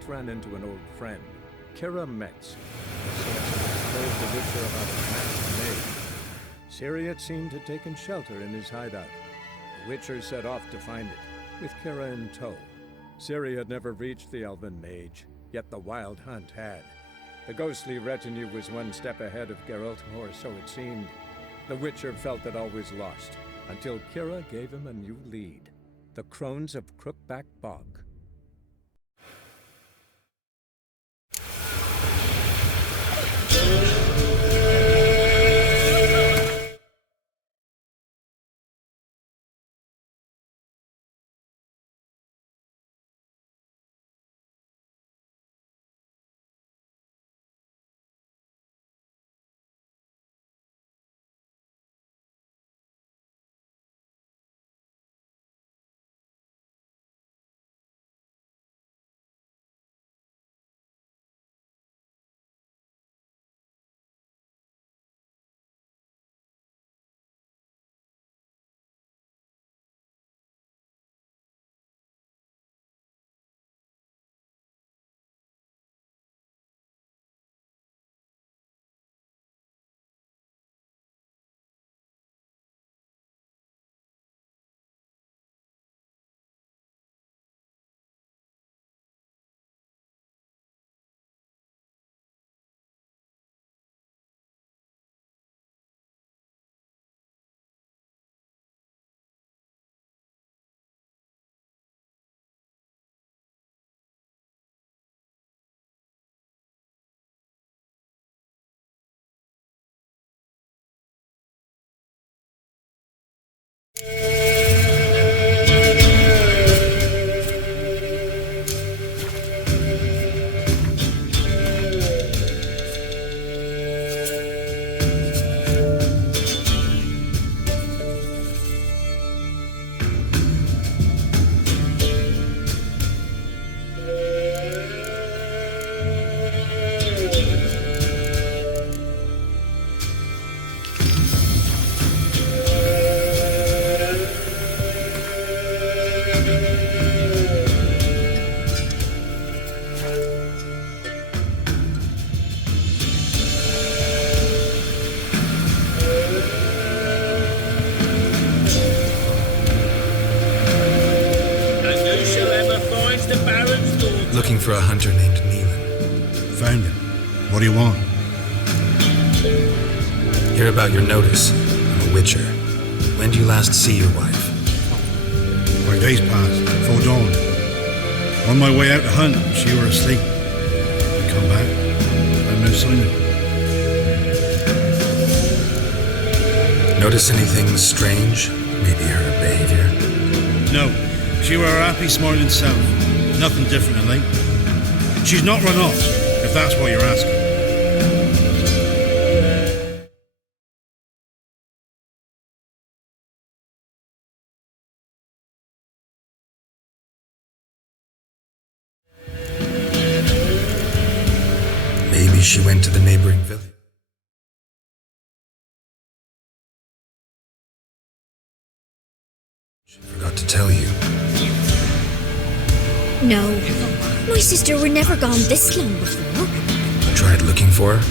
Geralt ran into an old friend, Kira Metz, the sorceress told the Witcher about a masked maid. Ciri had seemed to have taken shelter in his hideout. The Witcher set off to find it, with Kira in tow. Ciri had never reached the elven mage, yet the wild hunt had. The ghostly retinue was one step ahead of Geralt, or so it seemed. The Witcher felt it all was lost, until Kira gave him a new lead. The Crones of Crookback Bog. Looking for a hunter named Neelan. Found him. What do you want? Hear about your notice. I'm a witcher. When did you last see your wife? 4 days passed, before dawn. On my way out to hunt, she were asleep. I come back, found no sign of her. Notice anything strange? Maybe her behavior? No, she were her happy, smiling self. Nothing different than late. She's not run off, if that's what you're asking. Maybe she went to the neighboring village. She forgot to tell you. No, my sister were never gone this long before. Tried looking for her?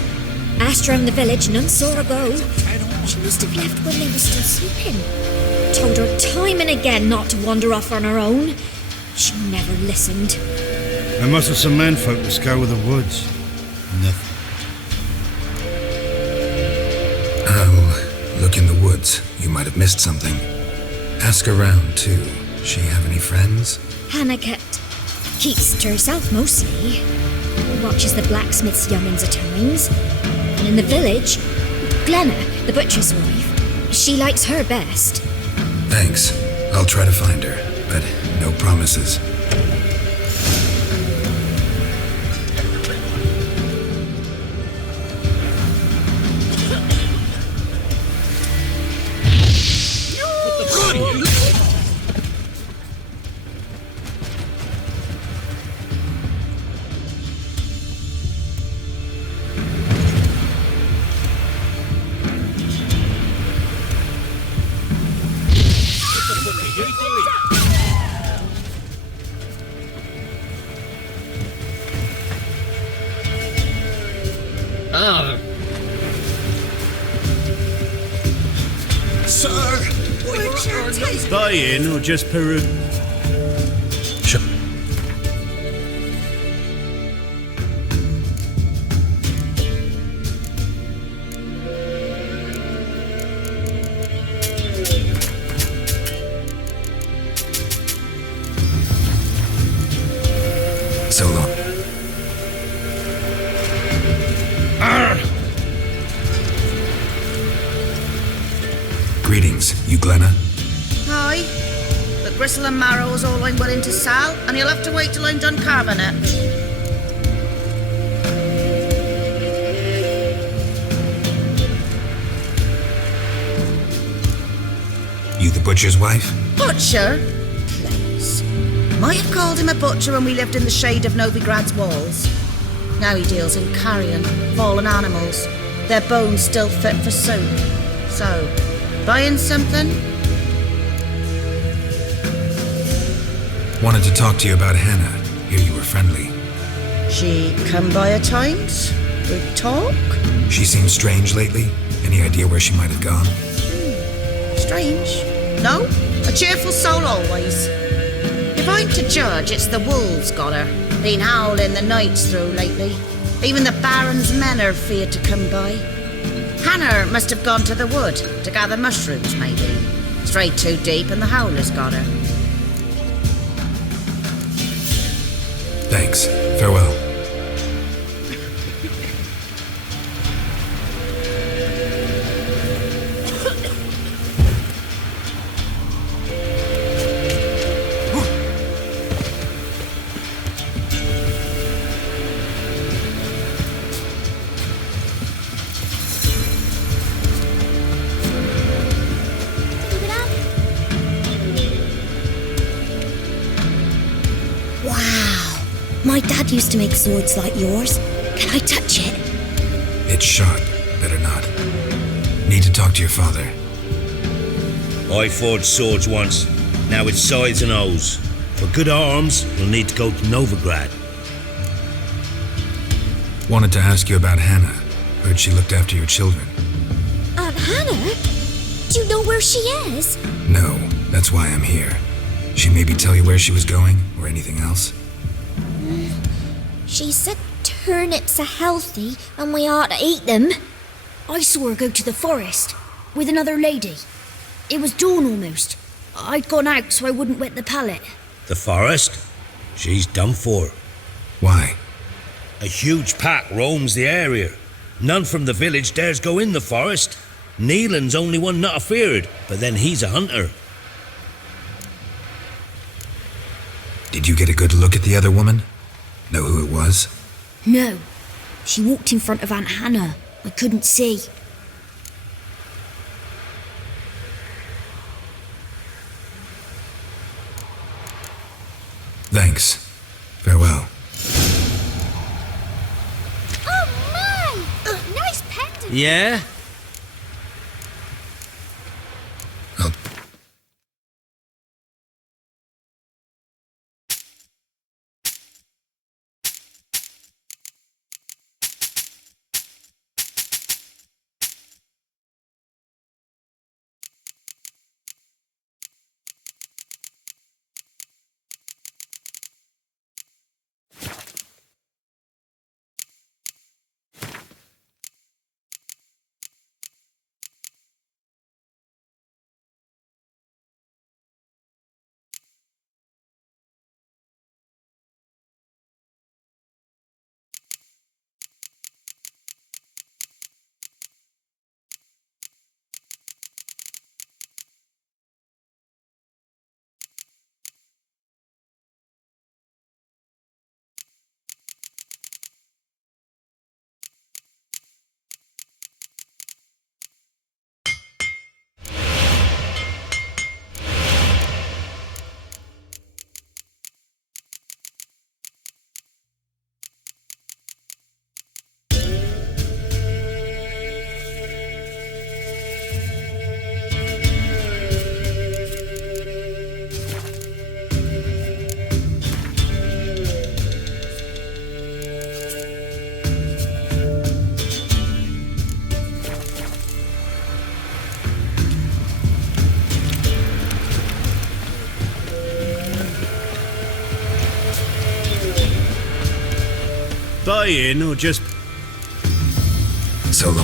Asked round the village, none saw her go. She must have left when they were still sleeping. Told her time and again not to wander off on her own. She never listened. I must have some menfolk to scour the woods. Nothing. Oh, look in the woods. You might have missed something. Ask around, too. She have any friends? Hannah keeps to herself mostly. Watches the blacksmith's young'uns at times. And in the village, Glenna, the butcher's wife, she likes her best. Thanks. I'll try to find her, but no promises. Buy-in or just Peru? Sure. So long. Greetings, you Glenna. Aye, but gristle and marrow is all I'm willing to sell, and you'll have to wait till I'm done carving it. You the butcher's wife? Butcher? Please. Might have called him a butcher when we lived in the shade of Novigrad's walls. Now he deals in carrion, fallen animals, their bones still fit for soup. So, buying something? Wanted to talk to you about Hannah. Hear you were friendly. She come by at times? We'd talk? She seems strange lately. Any idea where she might have gone? Strange. No, a cheerful soul always. If I'm to judge, it's the wolves got her. Been howling the nights through lately. Even the Baron's men are feared to come by. Hannah must have gone to the wood to gather mushrooms, maybe. Strayed too deep and the howlers got her. Thanks. Farewell. Wow. My dad used to make swords like yours. Can I touch it? It's sharp. Better not. Need to talk to your father. I forged swords once. Now it's sides and O's. For good arms, you'll need to go to Novigrad. Wanted to ask you about Hannah. Heard she looked after your children. Aunt Hannah? Do you know where she is? No, that's why I'm here. She maybe tell you where she was going, or anything else? She said turnips are healthy and we ought to eat them. I saw her go to the forest with another lady. It was dawn almost. I'd gone out so I wouldn't wet the pallet. The forest? She's done for. Why? A huge pack roams the area. None from the village dares go in the forest. Neelan's only one not afeared, but then he's a hunter. Did you get a good look at the other woman? Know who it was? No. She walked in front of Aunt Hannah. I couldn't see. Thanks. Farewell. Oh my! Nice pendant. Yeah? I'll buying or just... Solo.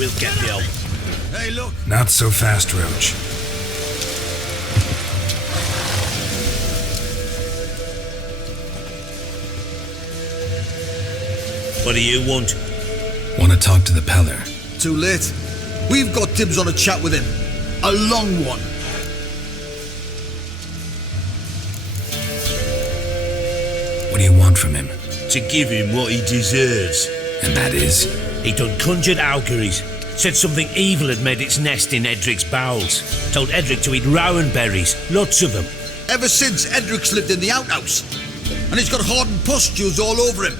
We'll get the old. Hey, look! Not so fast, Roach. What do you want? Want to talk to the Peller? Too late. We've got dibs on a chat with him. A long one. What do you want from him? To give him what he deserves. And that is? He done conjured auguries. Said something evil had made its nest in Edric's bowels. Told Edric to eat rowan berries, lots of them. Ever since Edric's lived in the outhouse. And he's got hardened pustules all over him.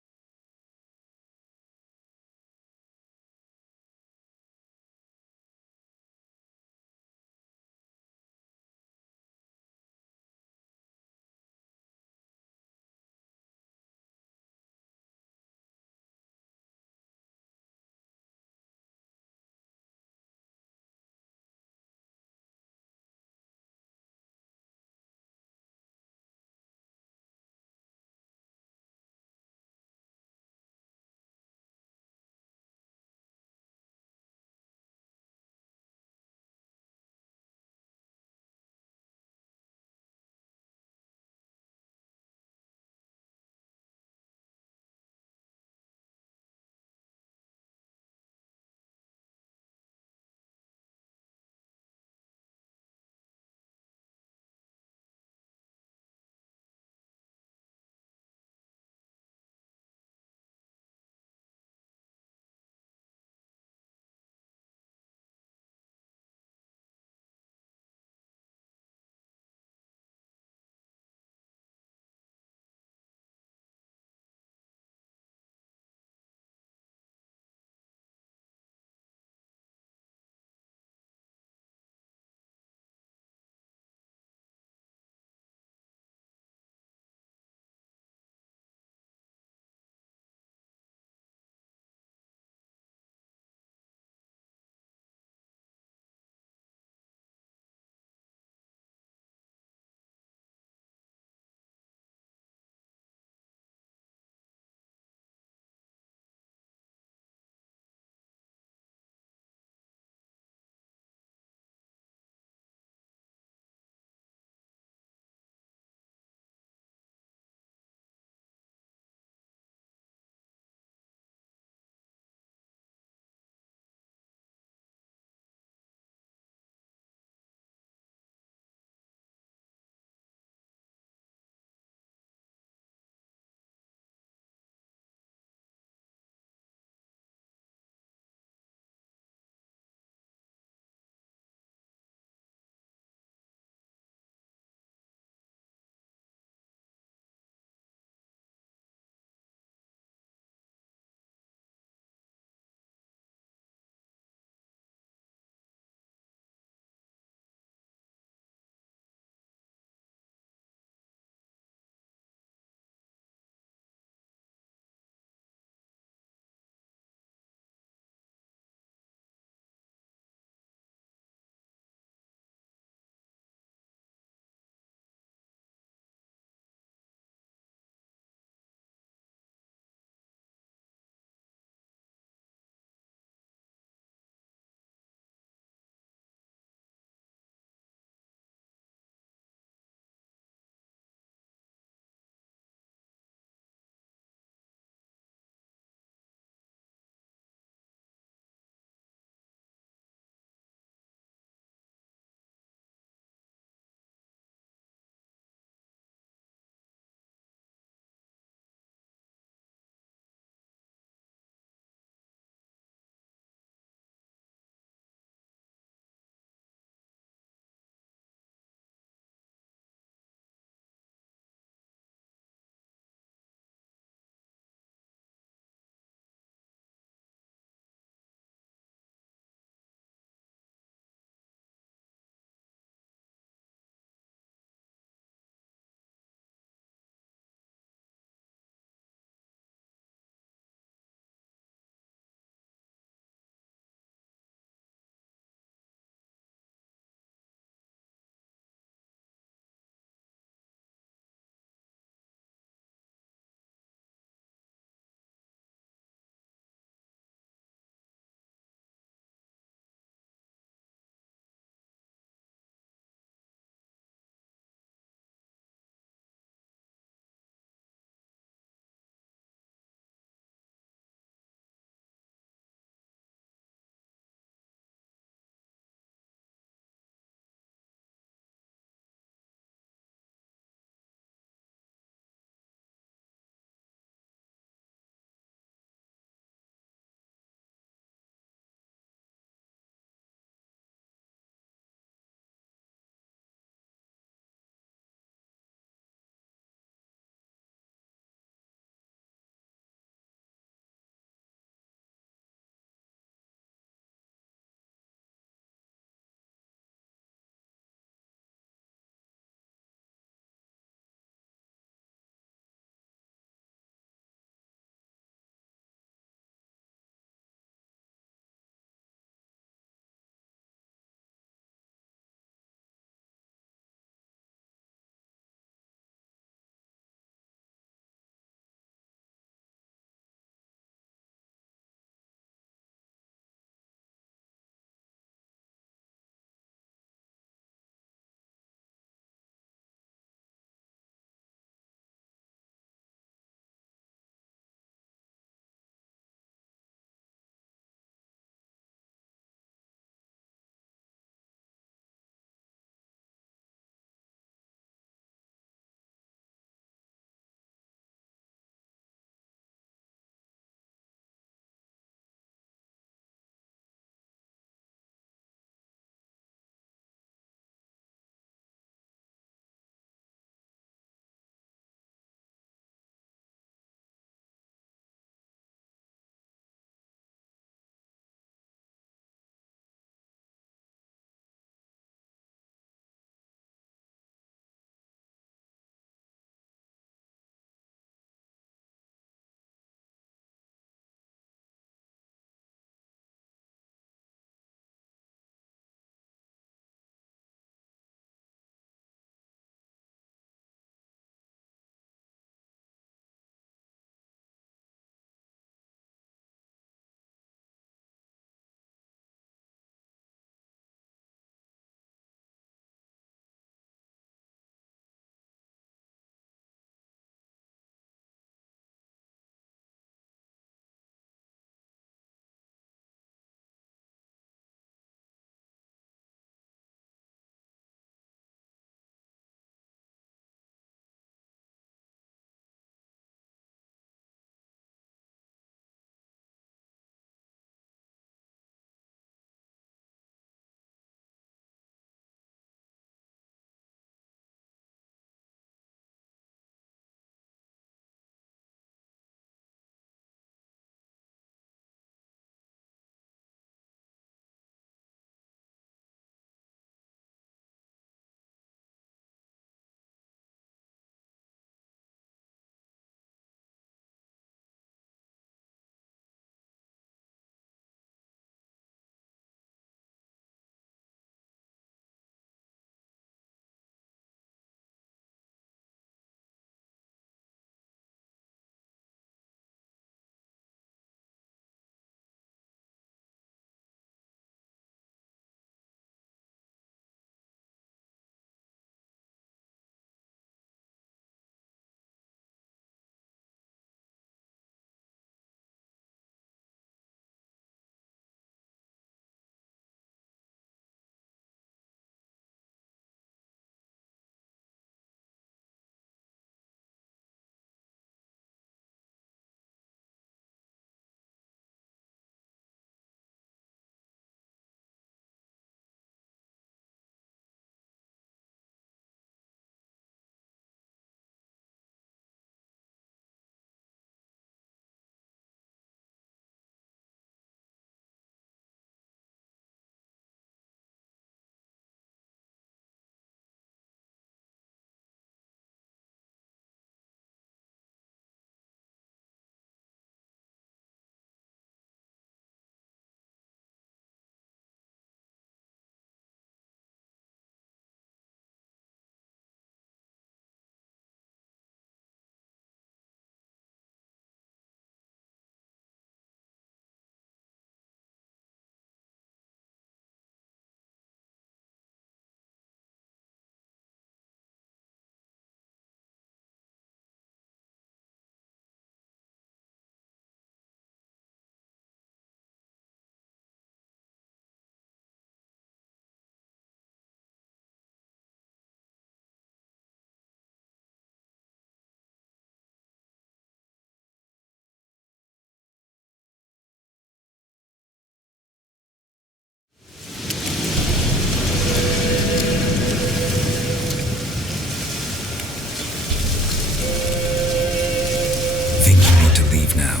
leave now.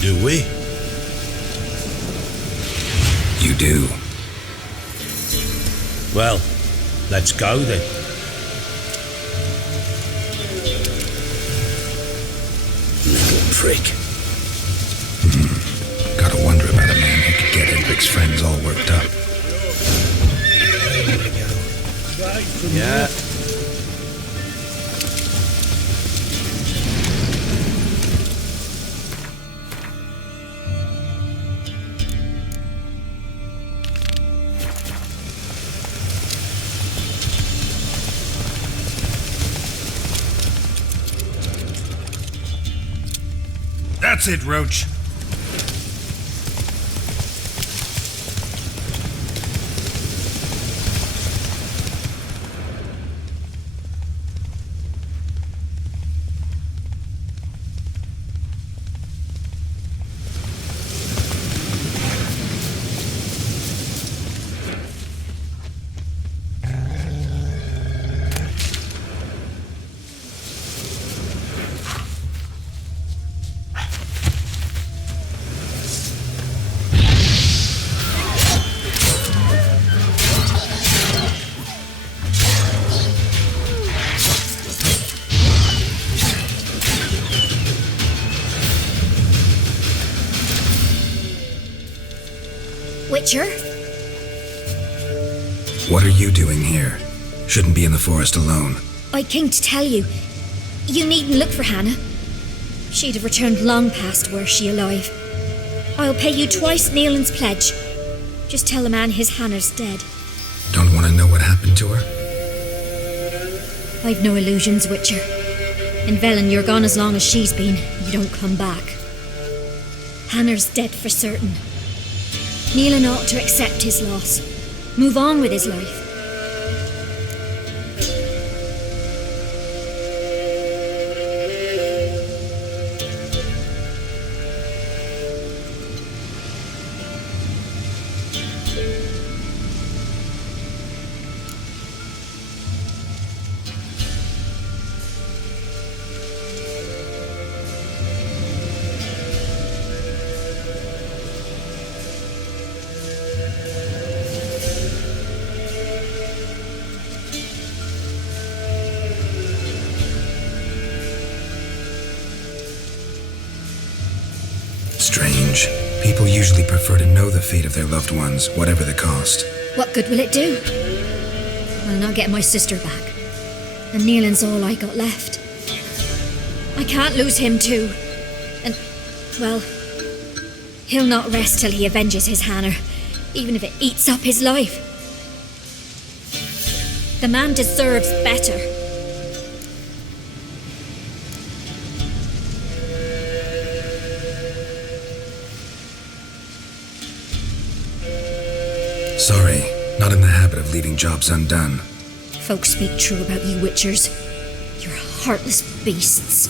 Do we? You do. Well, let's go then. Little prick. Gotta wonder about a man who could get Hendrik's friends all worked up. Yeah. That's it, Roach. Witcher? What are you doing here? Shouldn't be in the forest alone. I came to tell you. You needn't look for Hannah. She'd have returned long past were she alive. I'll pay you twice Neelan's pledge. Just tell the man his Hannah's dead. Don't want to know what happened to her? I've no illusions, Witcher. In Velen, you're gone as long as she's been. You don't come back. Hannah's dead for certain. Neelan ought to accept his loss. Move on with his life. Strange. People usually prefer to know the fate of their loved ones, whatever the cost. What good will it do? I'll not get my sister back. And Neelan's all I got left. I can't lose him too. And, well, he'll not rest till he avenges his Hannah, even if it eats up his life. The man deserves better. Sorry, not in the habit of leaving jobs undone. Folks speak true about you Witchers. You're heartless beasts.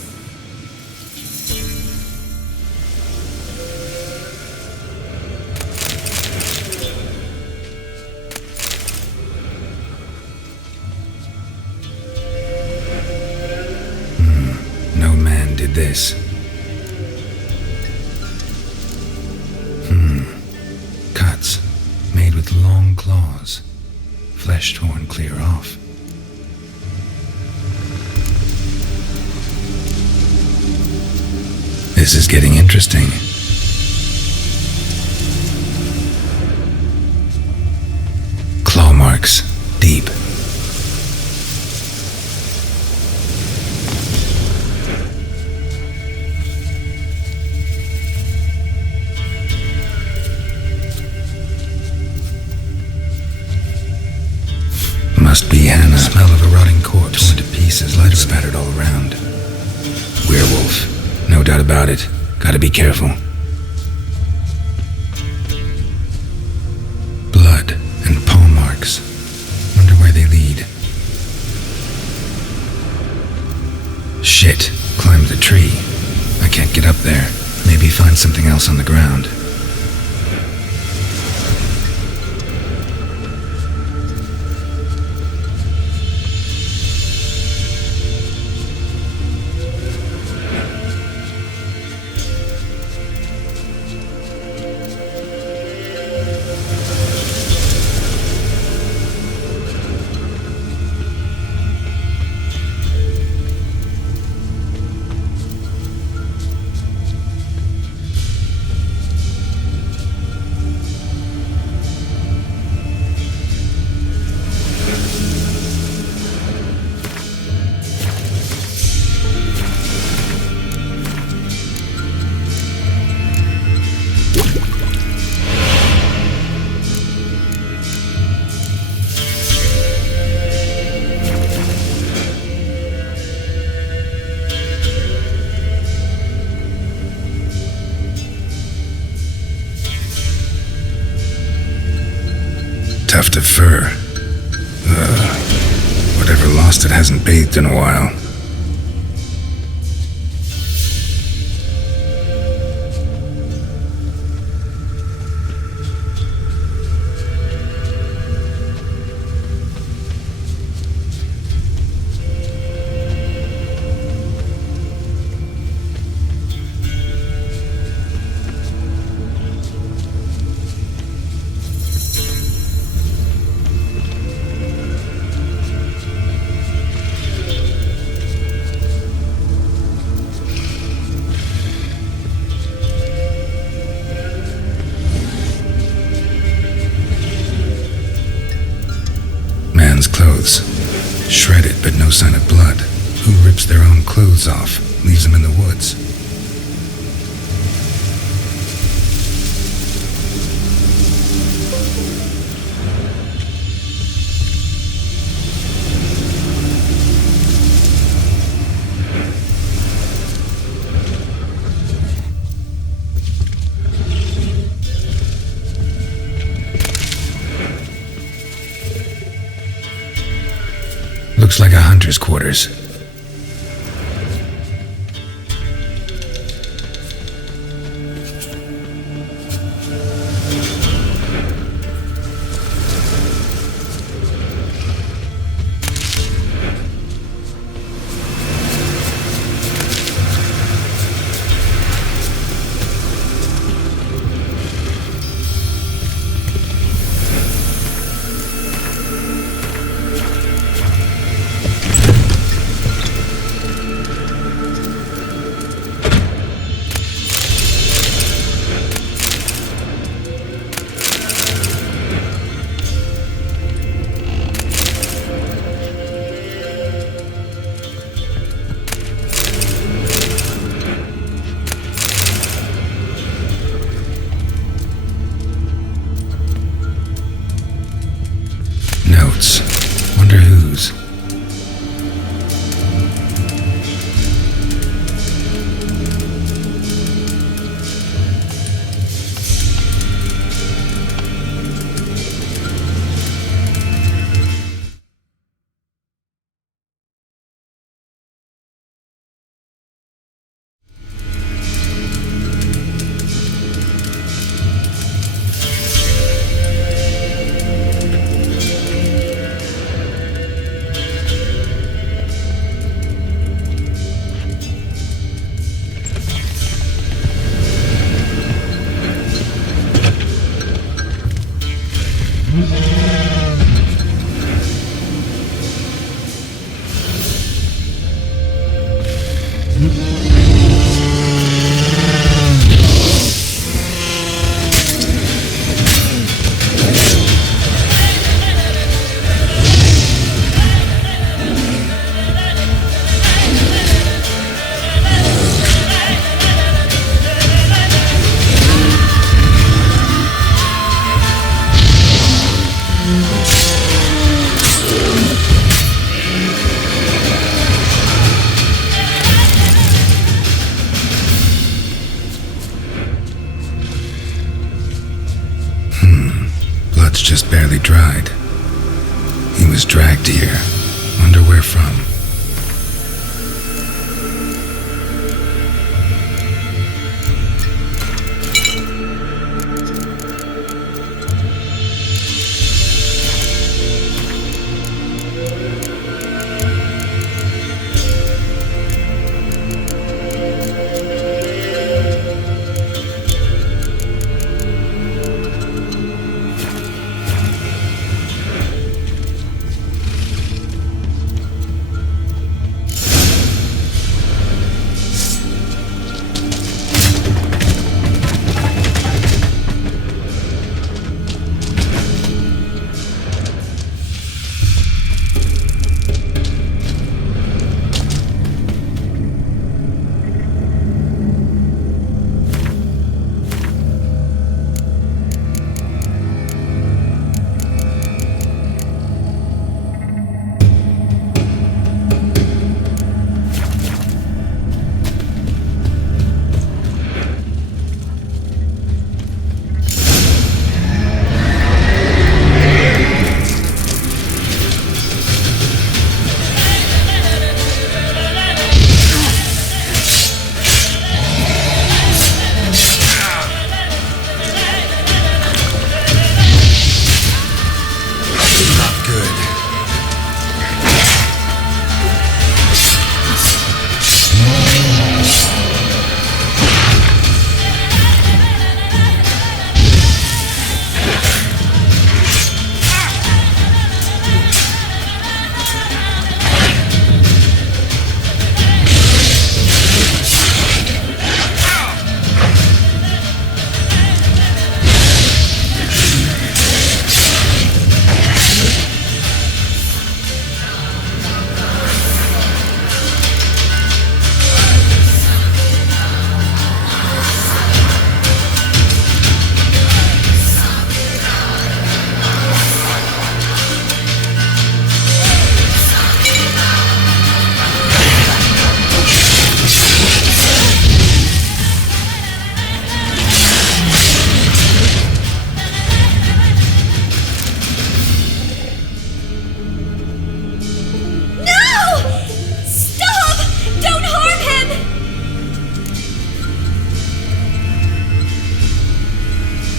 No man did this. Cuts, made with long claws, flesh torn clear off. This is getting interesting. Claw marks, deep. Must be Hannah. Smell of a rotting corpse. Torn to pieces, blood spattered all around. Werewolf. No doubt about it. Gotta be careful. Blood and paw marks. Wonder where they lead. Shit. Climbed the tree. I can't get up there. Maybe find something else on the ground. tuft of fur. Whatever lost it hasn't bathed in a while. Man's clothes. Shredded, but no sign of blood. Who rips their own clothes off, leaves them in the woods? Looks like a hunter's quarters.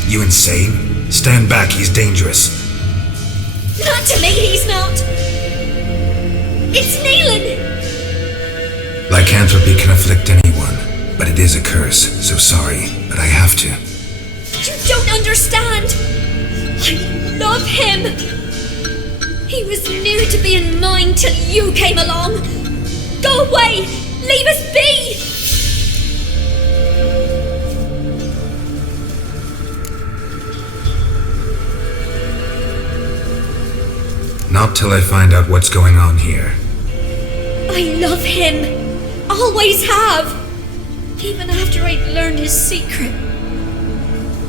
You insane? Stand back, he's dangerous. Not to me, he's not. It's Neelan. Lycanthropy can afflict anyone, but it is a curse, so sorry, but I have to. You don't understand. I love him. He was near to being mine till you came along. Go away. Leave us be. Not till I find out what's going on here. I love him. Always have. Even after I'd learned his secret.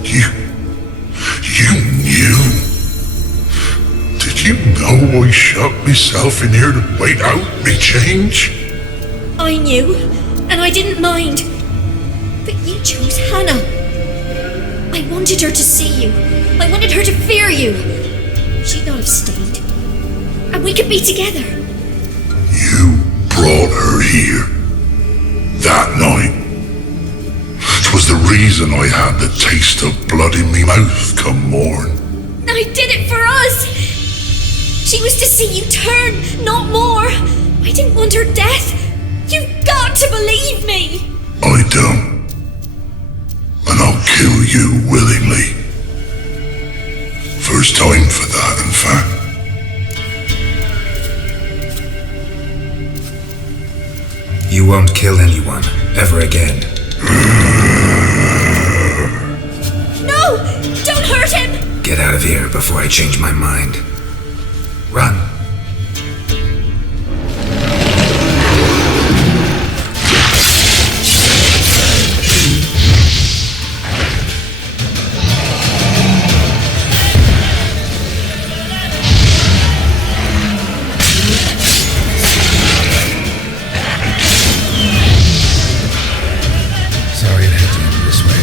You knew? Did you know I shut myself in here to wait out me change? I knew, and I didn't mind. But you chose Hannah. I wanted her to see you. I wanted her to fear you. She'd not have stayed. And we could be together. You brought her here. That night. It was the reason I had the taste of blood in me mouth come morn. I did it for us. She was to see you turn, not more. I didn't want her death. You've got to believe me. I don't. And I'll kill you willingly. First time for that, in fact. You won't kill anyone, ever again. No! Don't hurt him! Get out of here before I change my mind. Run. Sorry it had to end this way.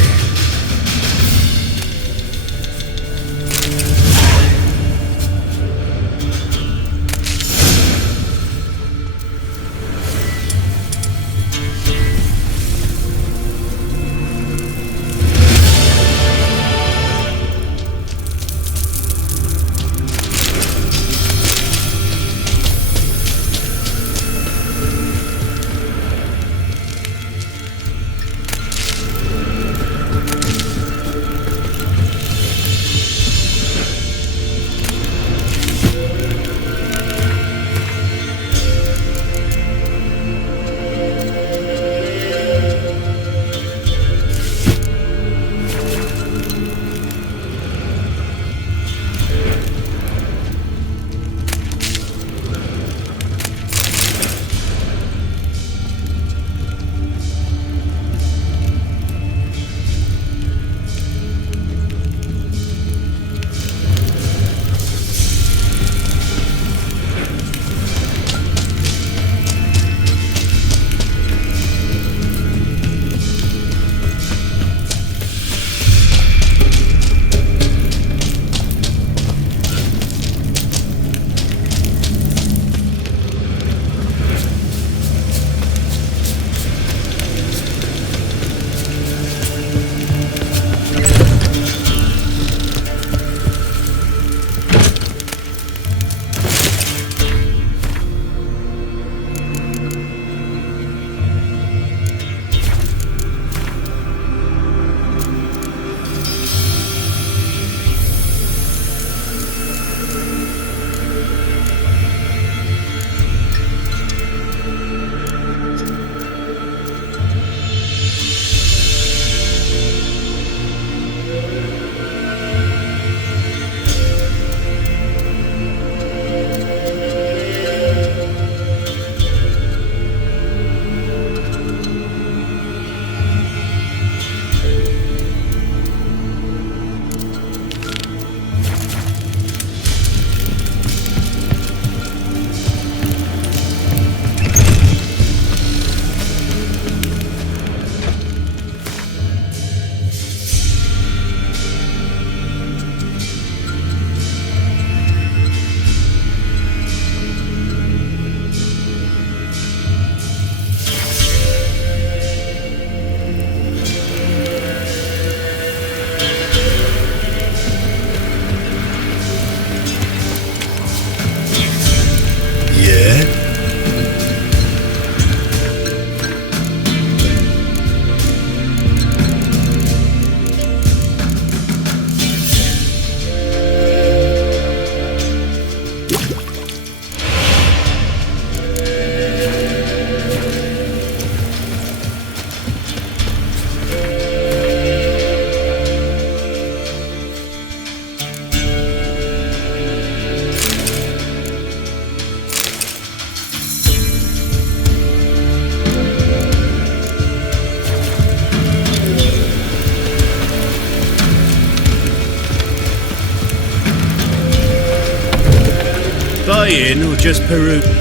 buying or just perusing?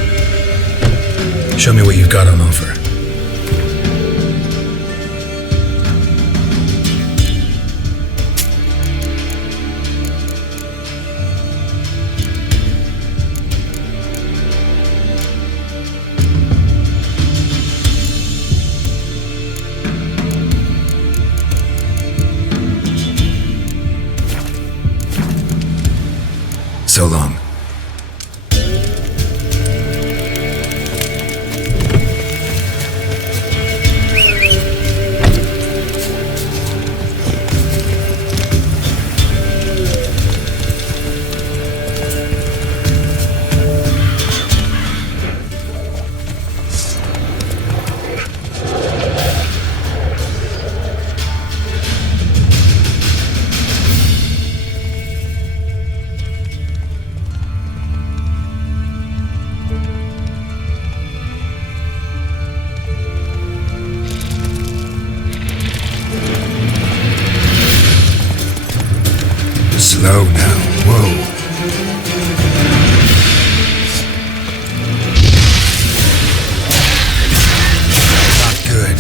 Show me what you've got on offer. So long. Slow now. Whoa. Not good.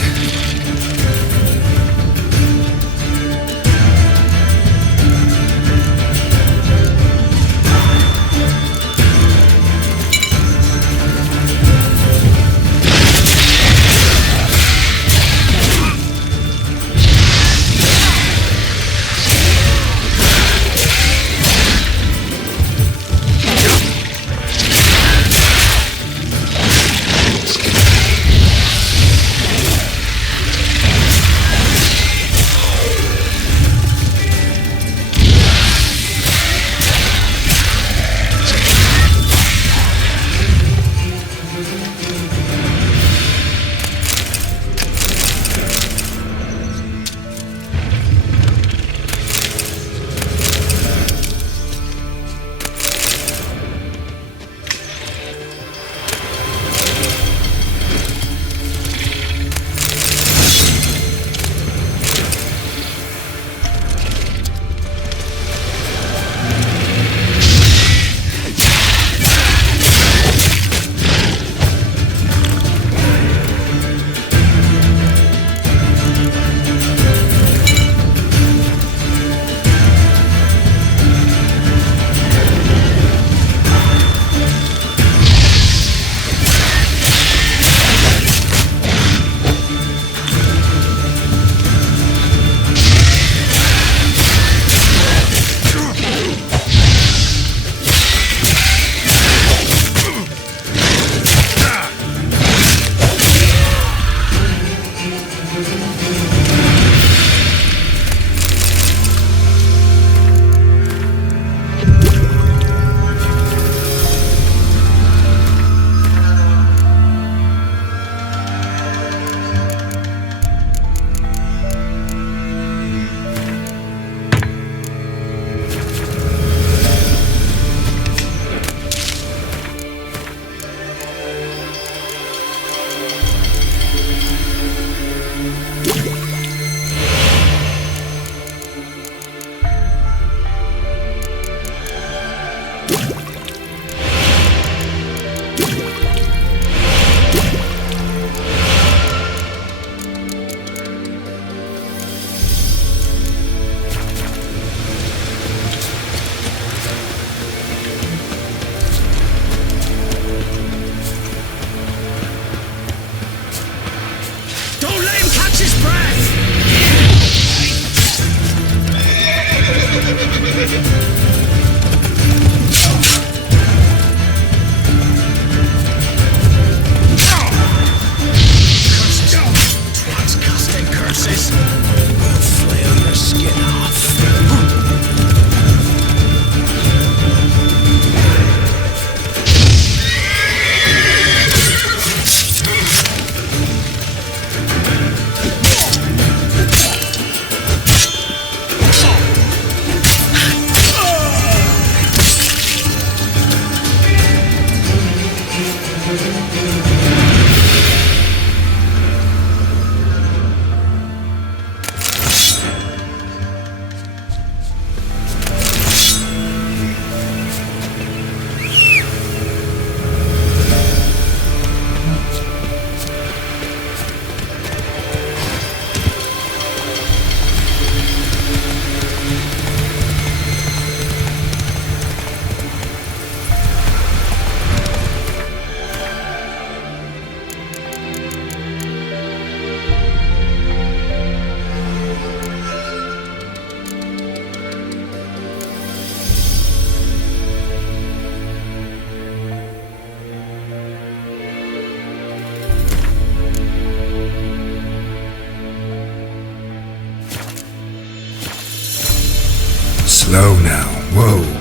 Slow now. Whoa.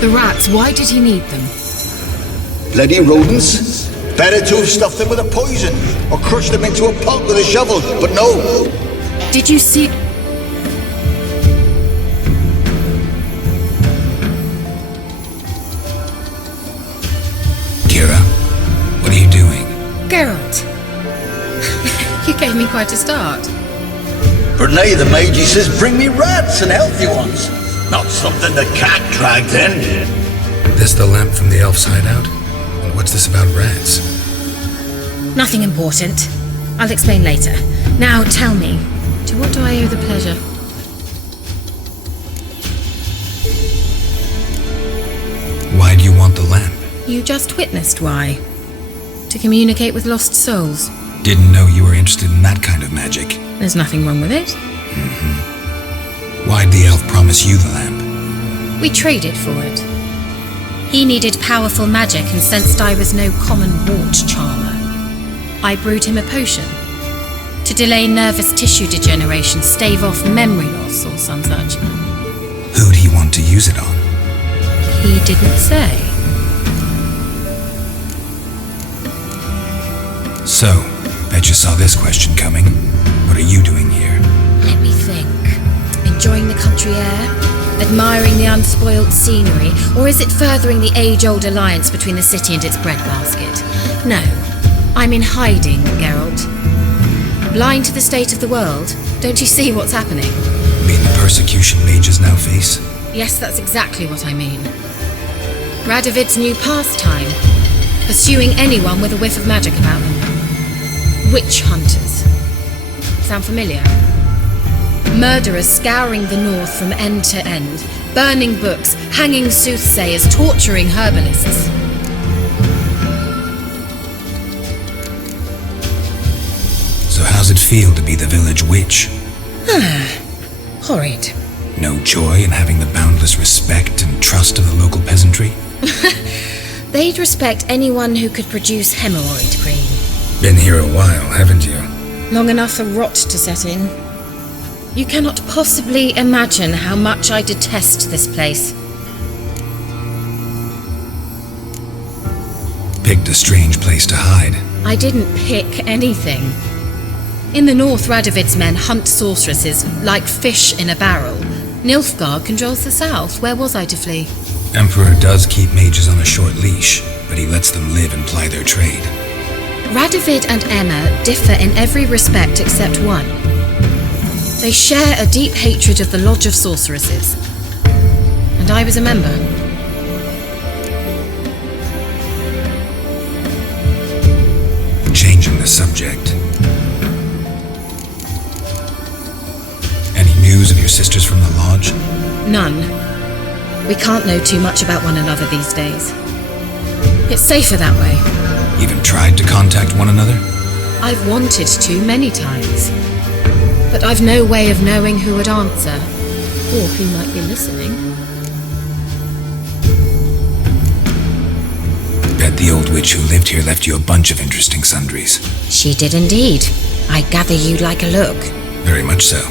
The rats, why did he need them? Bloody rodents. Better to have stuffed them with a poison or crushed them into a pulp with a shovel, but no. Did you see... Kira, what are you doing? Geralt. You gave me quite a start. But now the Magi says bring me rats and healthy ones. Not something the cat dragged in. This the lamp from the elf's hideout? And what's this about rats? Nothing important. I'll explain later. Now tell me, to what do I owe the pleasure? Why do you want the lamp? You just witnessed why. To communicate with lost souls. Didn't know you were interested in that kind of magic. There's nothing wrong with it. Why'd the elf promise you the lamp? We traded for it. He needed powerful magic and sensed I was no common wart charmer. I brewed him a potion to delay nervous tissue degeneration, stave off memory loss or some such. Who'd he want to use it on? He didn't say. So, bet you saw this question coming. What are you doing here? Let me think. Enjoying the country air? Admiring the unspoilt scenery? Or is it furthering the age-old alliance between the city and its breadbasket? No. I'm in hiding, Geralt. Blind to the state of the world? Don't you see what's happening? You mean the persecution mages now face? Yes, that's exactly what I mean. Radovid's new pastime. Pursuing anyone with a whiff of magic about them. Witch hunters. Sound familiar? Murderers scouring the north from end to end, burning books, hanging soothsayers, torturing herbalists. So how's it feel to be the village witch? Horrid. No joy in having the boundless respect and trust of the local peasantry? They'd respect anyone who could produce hemorrhoid cream. Been here a while, haven't you? Long enough for rot to set in. You cannot possibly imagine how much I detest this place. Picked a strange place to hide. I didn't pick anything. In the north, Radovid's men hunt sorceresses like fish in a barrel. Nilfgaard controls the south. Where was I to flee? Emperor does keep mages on a short leash, but he lets them live and ply their trade. Radovid and Emma differ in every respect except one. They share a deep hatred of the Lodge of Sorceresses. And I was a member. Changing the subject. Any news of your sisters from the lodge? None. We can't know too much about one another these days. It's safer that way. Even tried to contact one another? I've wanted to many times. But I've no way of knowing who would answer, or who might be listening. Bet the old witch who lived here left you a bunch of interesting sundries. She did indeed. I gather you'd like a look. Very much so.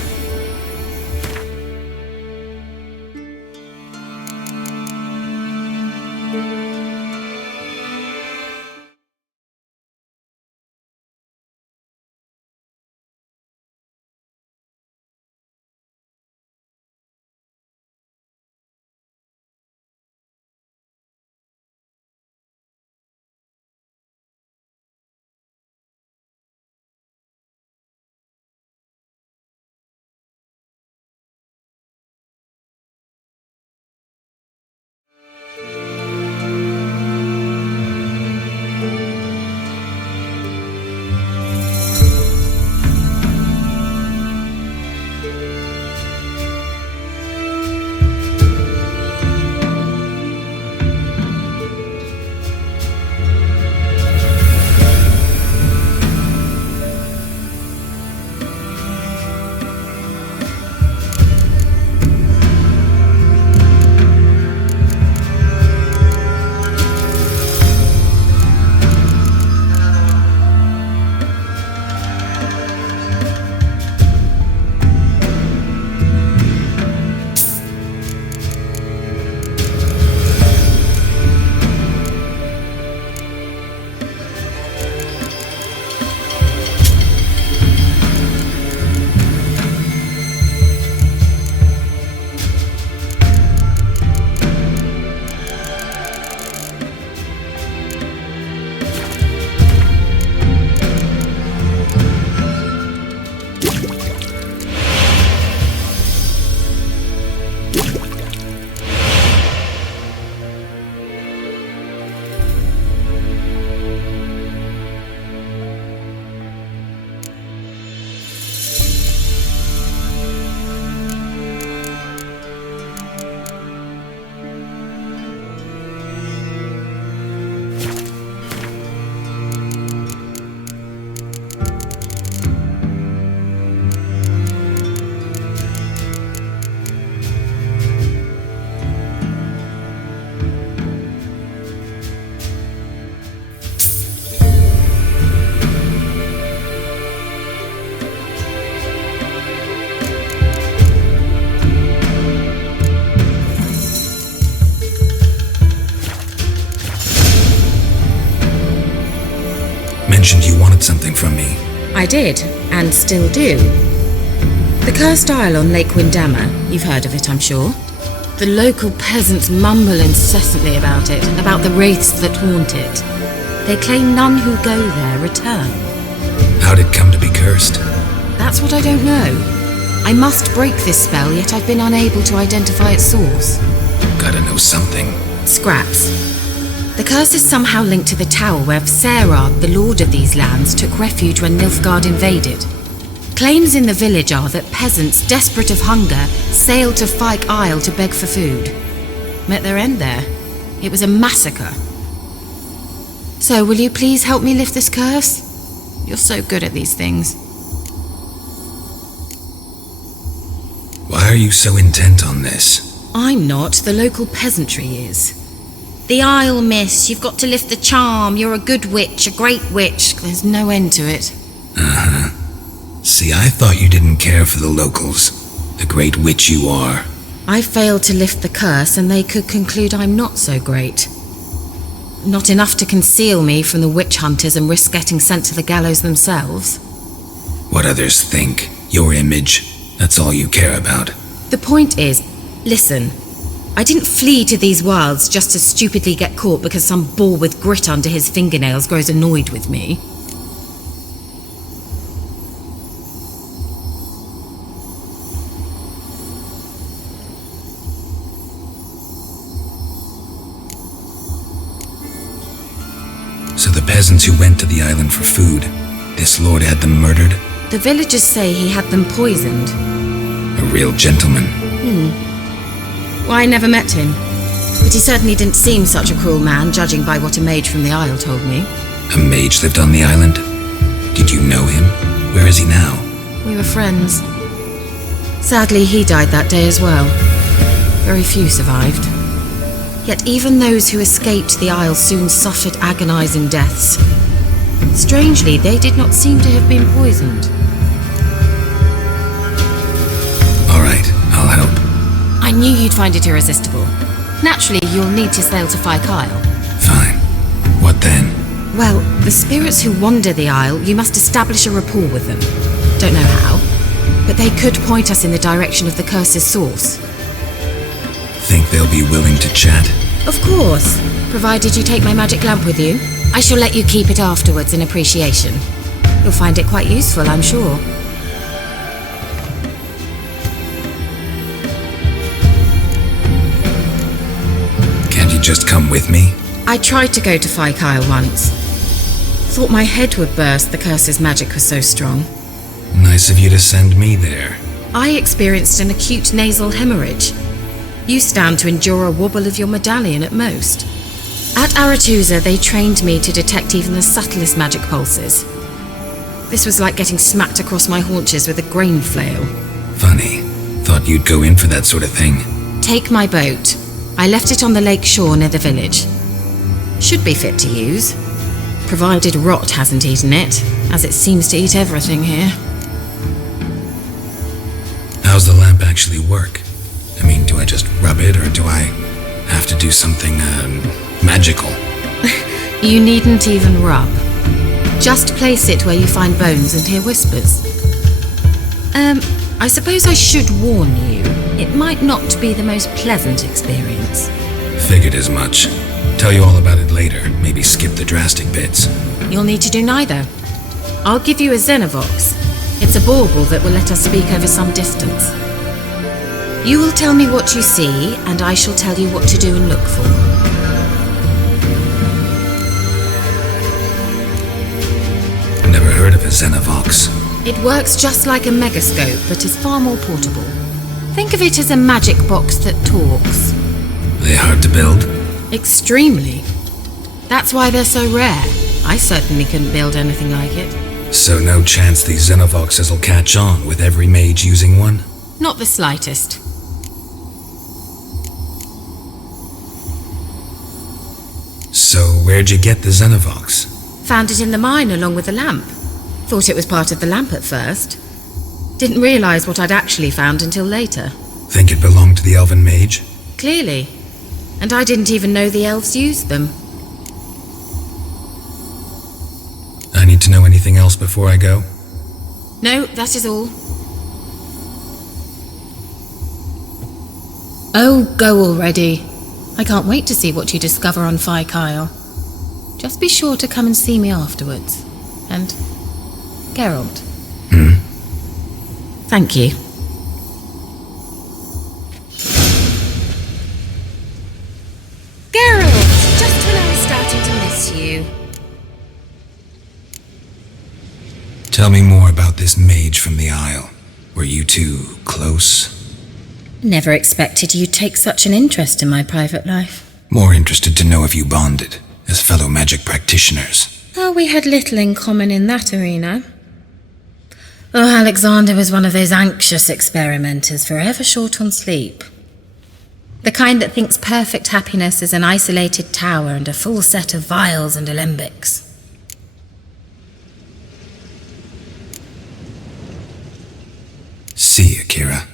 I did, and still do. The cursed isle on Lake Windammer, you've heard of it, I'm sure. The local peasants mumble incessantly about it, about the wraiths that haunt it. They claim none who go there return. How'd it come to be cursed? That's what I don't know. I must break this spell, yet I've been unable to identify its source. Gotta know something. Scraps. The curse is somehow linked to the tower where Sarah, the lord of these lands, took refuge when Nilfgaard invaded. Claims in the village are that peasants, desperate of hunger, sailed to Fyke Isle to beg for food. Met their end there. It was a massacre. So, will you please help me lift this curse? You're so good at these things. Why are you so intent on this? I'm not. The local peasantry is. The Isle, miss. You've got to lift the charm. You're a good witch, a great witch. There's no end to it. Uh-huh. See, I thought you didn't care for the locals. The great witch you are. I failed to lift the curse, and they could conclude I'm not so great. Not enough to conceal me from the witch hunters and risk getting sent to the gallows themselves. What others think, your image, that's all you care about. The point is, listen, I didn't flee to these wilds just to stupidly get caught because some boar with grit under his fingernails grows annoyed with me. So the peasants who went to the island for food, this lord had them murdered? The villagers say he had them poisoned. A real gentleman. Well, I never met him. But he certainly didn't seem such a cruel man, judging by what a mage from the Isle told me. A mage lived on the island? Did you know him? Where is he now? We were friends. Sadly, he died that day as well. Very few survived. Yet even those who escaped the Isle soon suffered agonizing deaths. Strangely, they did not seem to have been poisoned. All right, I'll help. I knew you'd find it irresistible. Naturally, you'll need to sail to Fyke Isle. Fine. What then? Well, the spirits who wander the Isle, you must establish a rapport with them. Don't know how, but they could point us in the direction of the curse's source. Think they'll be willing to chat? Of course, provided you take my magic lamp with you. I shall let you keep it afterwards in appreciation. You'll find it quite useful, I'm sure. Can't you just come with me? I tried to go to Fyke Isle once. Thought my head would burst, the curse's magic was so strong. Nice of you to send me there. I experienced an acute nasal hemorrhage. You stand to endure a wobble of your medallion at most. At Aretusa, they trained me to detect even the subtlest magic pulses. This was like getting smacked across my haunches with a grain flail. Funny. Thought you'd go in for that sort of thing. Take my boat. I left it on the lake shore near the village. Should be fit to use. Provided rot hasn't eaten it, as it seems to eat everything here. How's the lamp actually work? I mean, do I just rub it, or do I have to do something, magical? You needn't even rub. Just place it where you find bones and hear whispers. I suppose I should warn you, it might not be the most pleasant experience. Figured as much. Tell you all about it later, maybe skip the drastic bits. You'll need to do neither. I'll give you a Xenovox. It's a bauble that will let us speak over some distance. You will tell me what you see, and I shall tell you what to do and look for. Never heard of a Xenovox. It works just like a megascope, but is far more portable. Think of it as a magic box that talks. They hard to build? Extremely. That's why they're so rare. I certainly couldn't build anything like it. So no chance these Xenovoxes will catch on with every mage using one? Not the slightest. So where'd you get the Xenovox? Found it in the mine along with the lamp. Thought it was part of the lamp at first. Didn't realise what I'd actually found until later. Think it belonged to the elven mage? Clearly. And I didn't even know the elves used them. I need to know anything else before I go? No, that is all. Oh, go already. I can't wait to see what you discover on Phi Kyle. Just be sure to come and see me afterwards. And Geralt. Thank you. Geralt, just when I was starting to miss you. Tell me more about this mage from the Isle. Were you two close? Never expected you'd take such an interest in my private life. More interested to know if you bonded, as fellow magic practitioners. Oh, we had little in common in that arena. Oh, Alexander was one of those anxious experimenters, forever short on sleep. The kind that thinks perfect happiness is an isolated tower and a full set of vials and alembics. See you, Kira.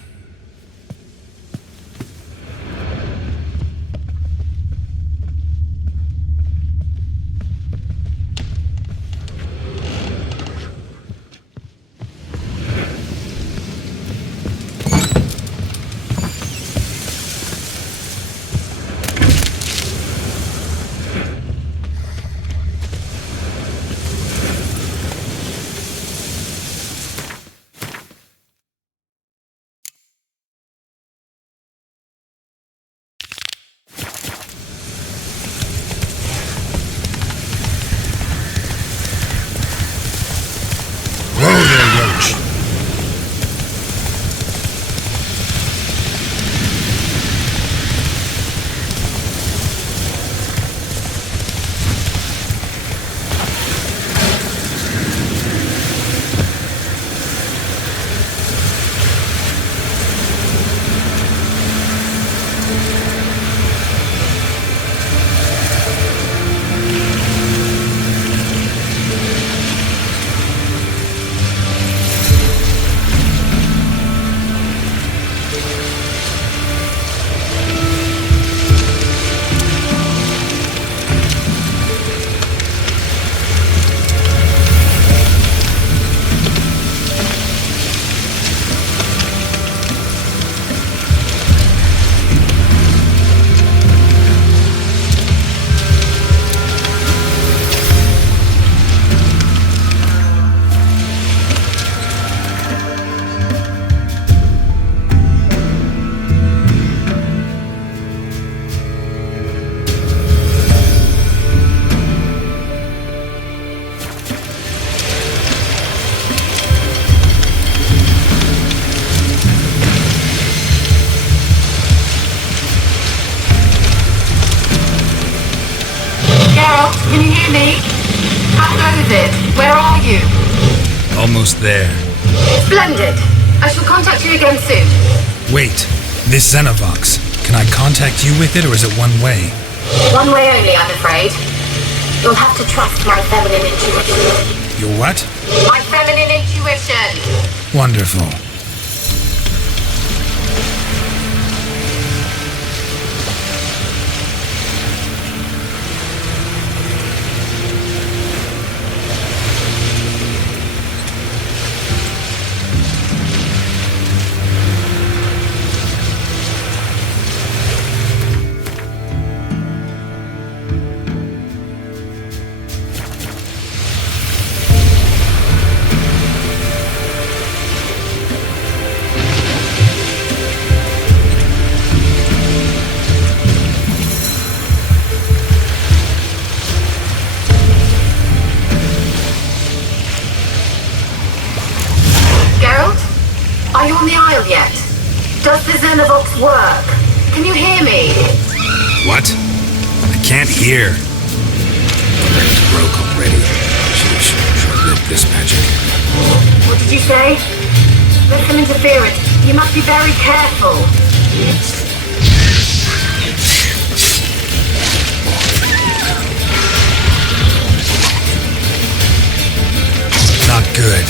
Can you hear me? How goes it? Where are you? Almost there. Splendid. I shall contact you again soon. Wait, this Xenovox. Can I contact you with it, or is it one way? One way only, I'm afraid. You'll have to trust my feminine intuition. Your what? My feminine intuition. Wonderful. Are you on the Isle yet? Does the Xenovox work? Can you hear me? What? I can't hear. It broke already. Should rip this magic. What did you say? There's some interference. You must be very careful. Not good.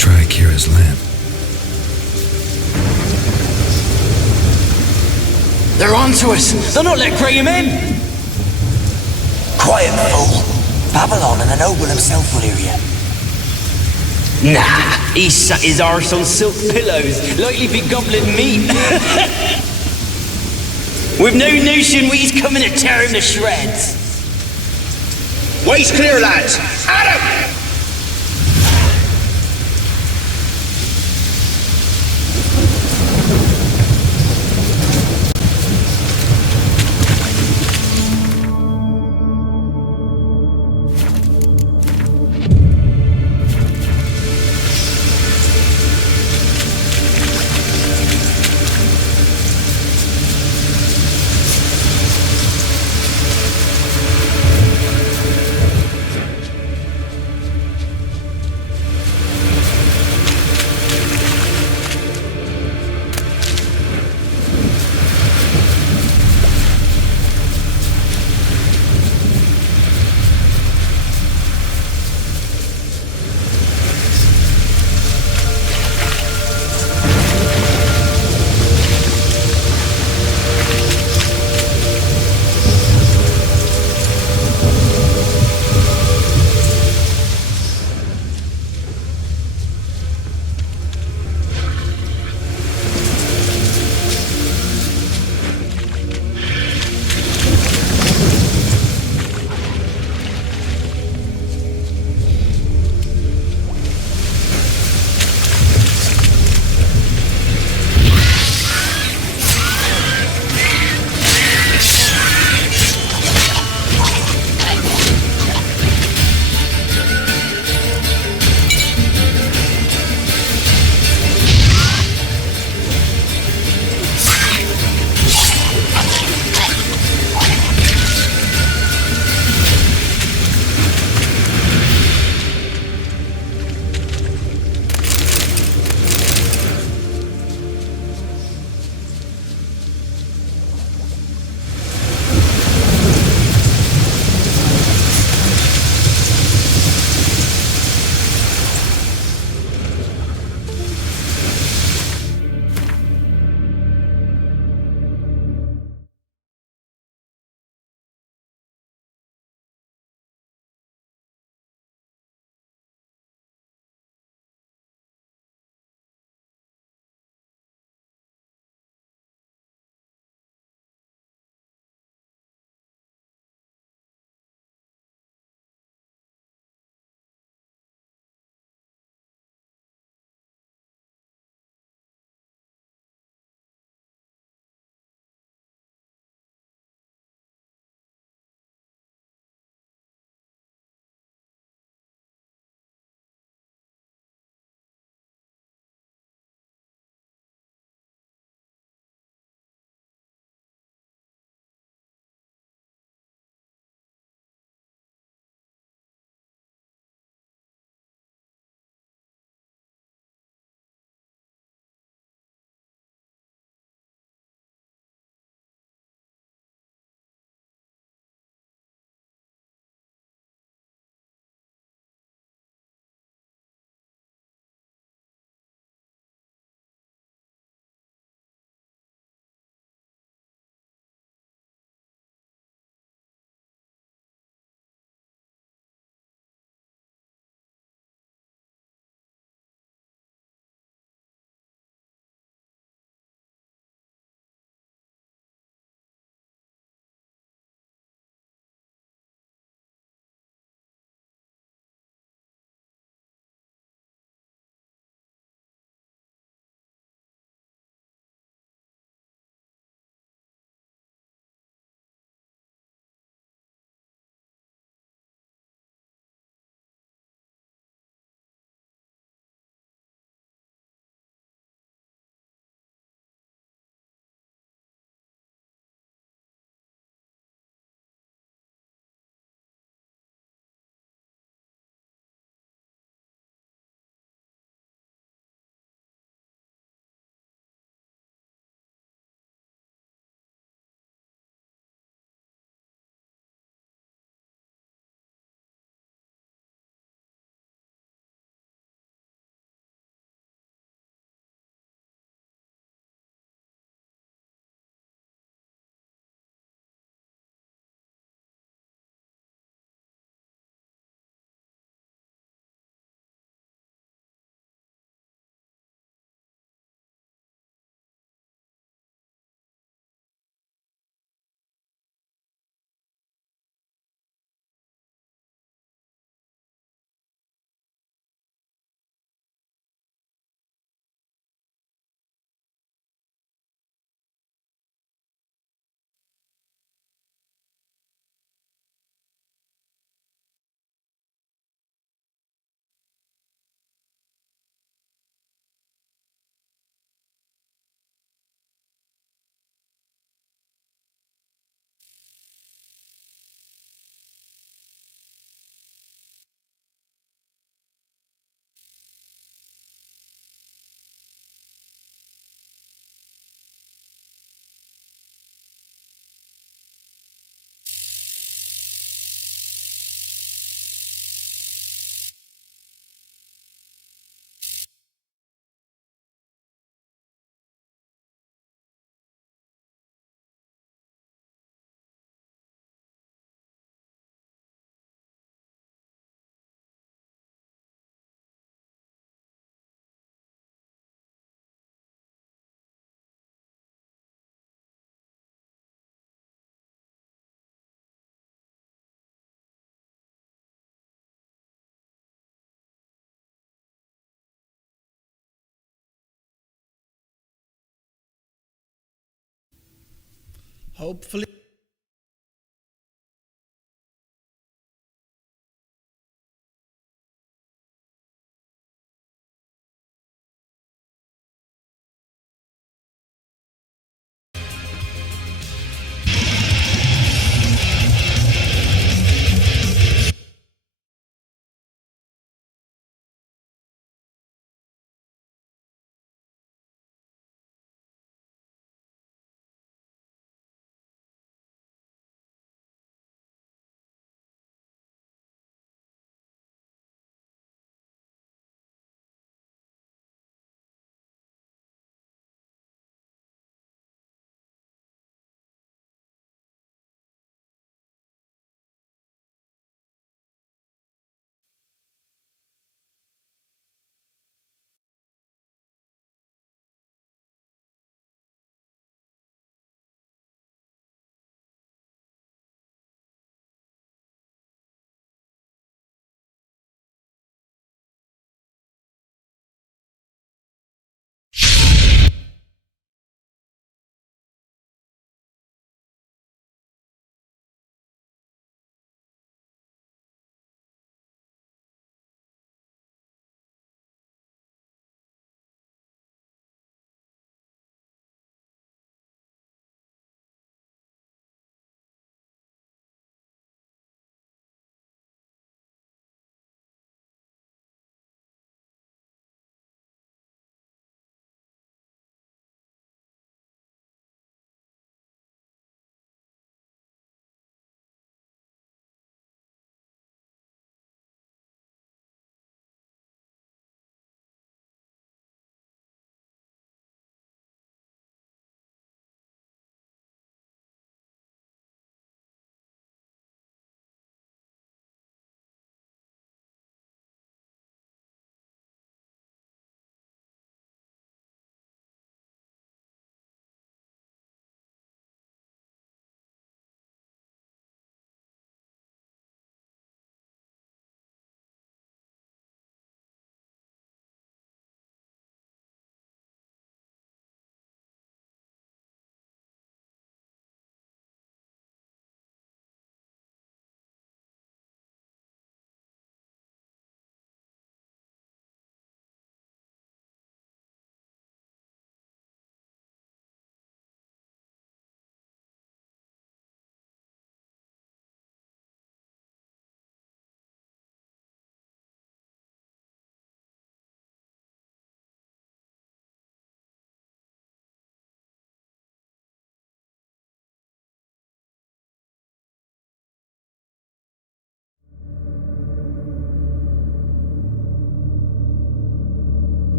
try Kira's lamp. They're onto us! They'll not let Graham in! Quiet, fool. Babylon and the noble himself will hear you. Nah, he sat his arse on silk pillows, likely be gobbling meat. With no notion we's coming to tear him to shreds. Way's clear, lads. Adam! Hopefully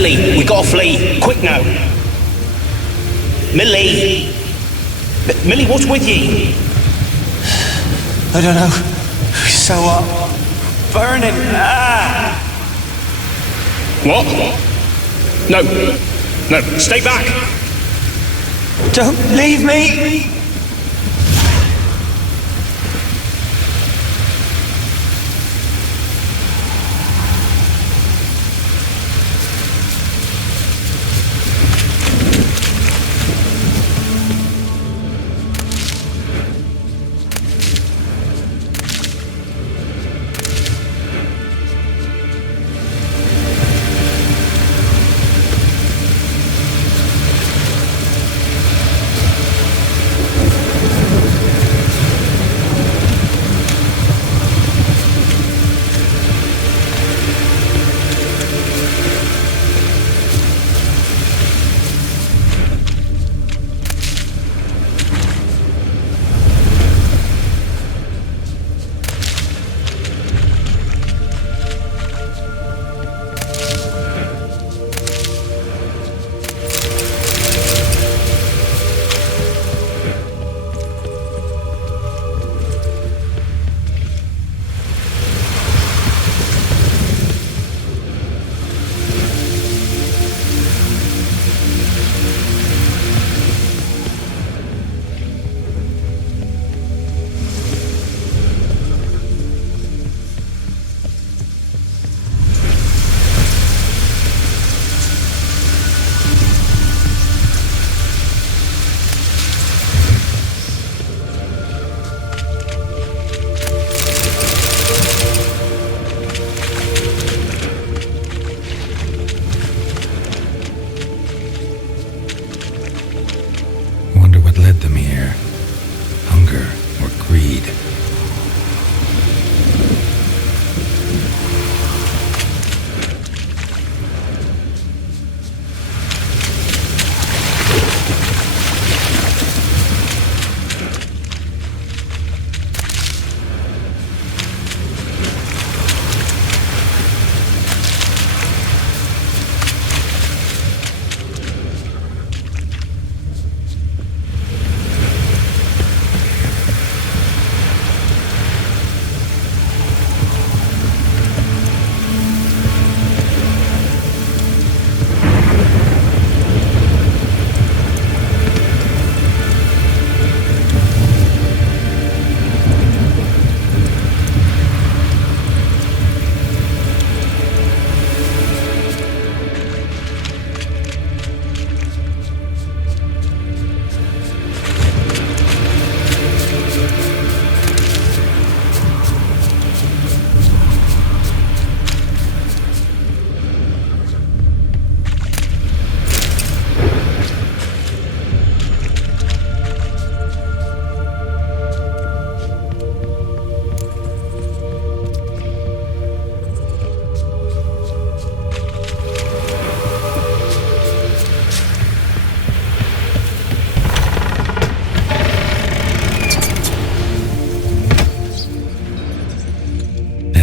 Millie, we gotta flee. Quick now. Millie! Millie, what's with you? I don't know. So burning. Ah! What? No. No, stay back. Don't leave me!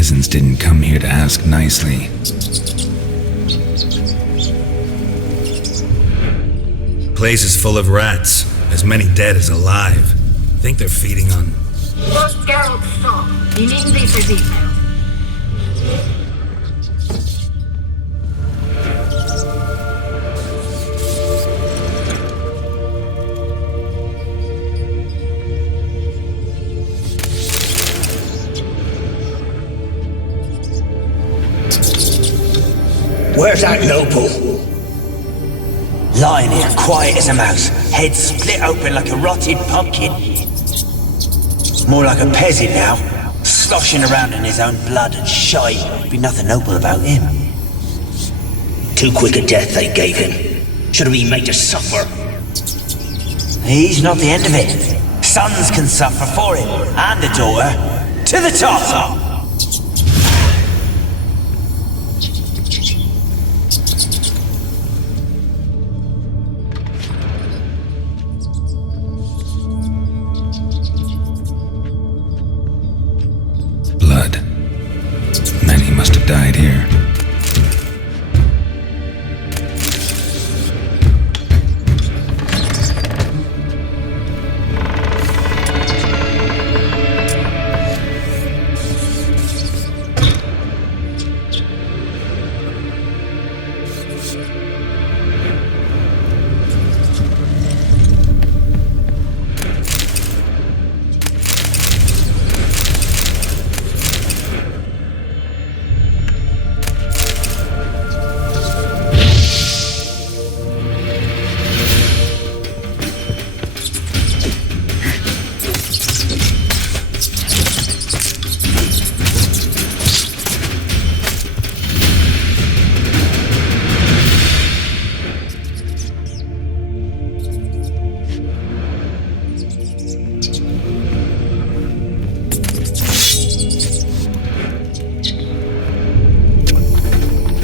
Peasants didn't come here to ask nicely. Place is full of rats, as many dead as alive. Think they're feeding on... First, Geralt, stop. You needn't be so detailed. Where's that noble? Lying here, quiet as a mouse, head split open like a rotted pumpkin. More like a peasant now, sloshing around in his own blood and shite. Be nothing noble about him. Too quick a death they gave him. Should have been made to suffer. He's not the end of it. Sons can suffer for him, and a daughter. To the top! Blood. Many must have died here.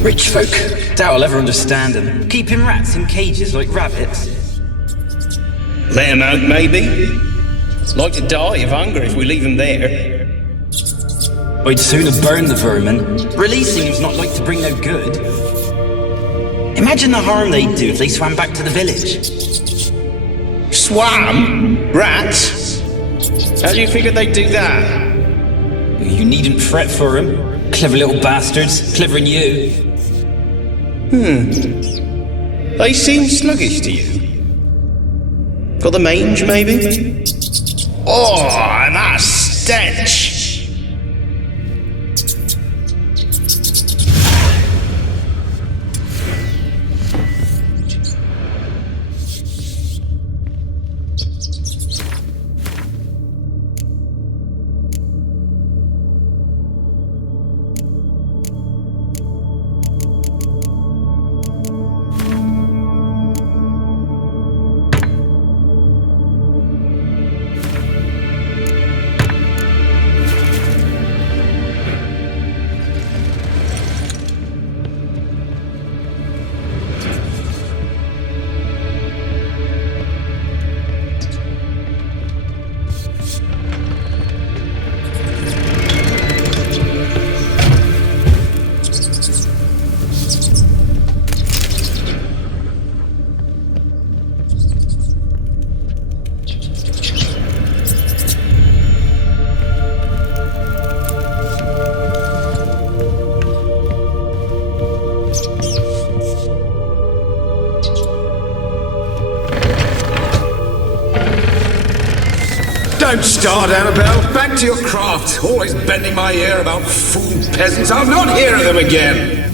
Rich folk. Doubt I'll ever understand them. Keeping rats in cages like rabbits. Let him out, maybe? Like to die of hunger if we leave him there. I'd sooner burn the vermin. Releasing him's not like to bring no good. Imagine the harm they'd do if they swam back to the village. Swam? Rats? How do you figure they'd do that? You needn't fret for them. Clever little bastards. Clever than you. They seem sluggish to you. Got the mange, maybe? Oh, that stench! Don't start, Annabelle. Back to your craft. Always bending my ear about fool peasants. I'll not hear of them again.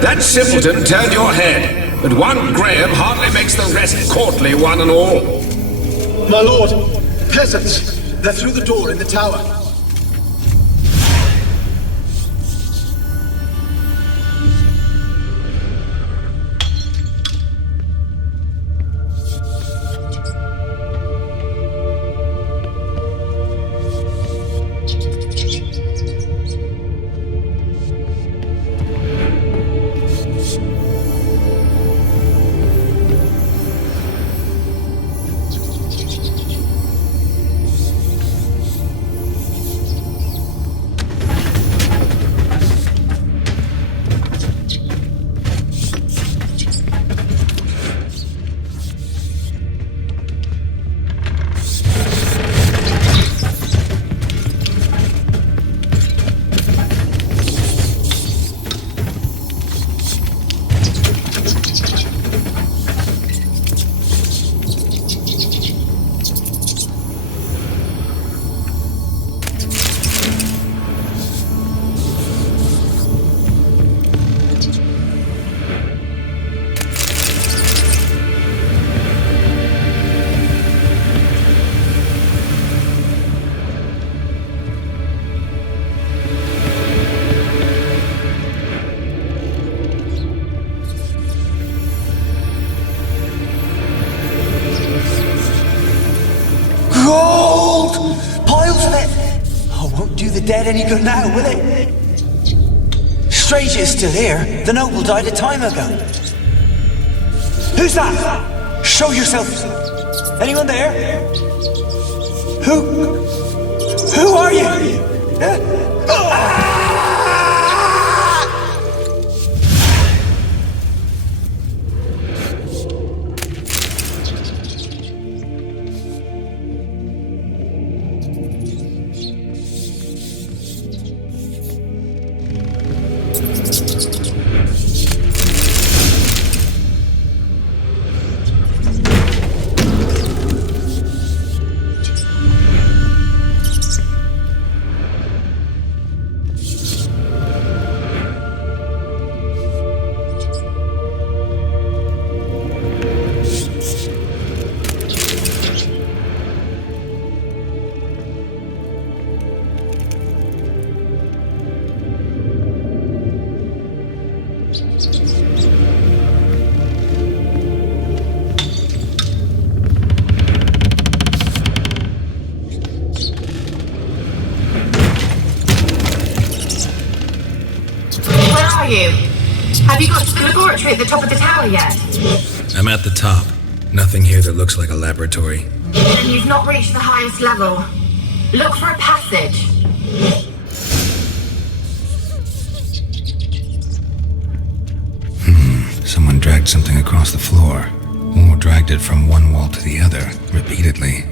That simpleton turned your head, but one Graham hardly makes the rest courtly, one and all. My lord, peasants. They're through the door in the tower. Dead any good now, will it? Strange it's still here. The noble died a time ago. Who's that? Show yourself. Anyone there? Who are you? You? Have you got to the laboratory at the top of the tower yet? I'm at the top. Nothing here that looks like a laboratory. Then you've not reached the highest level. Look for a passage. Someone dragged something across the floor, or dragged it from one wall to the other, repeatedly.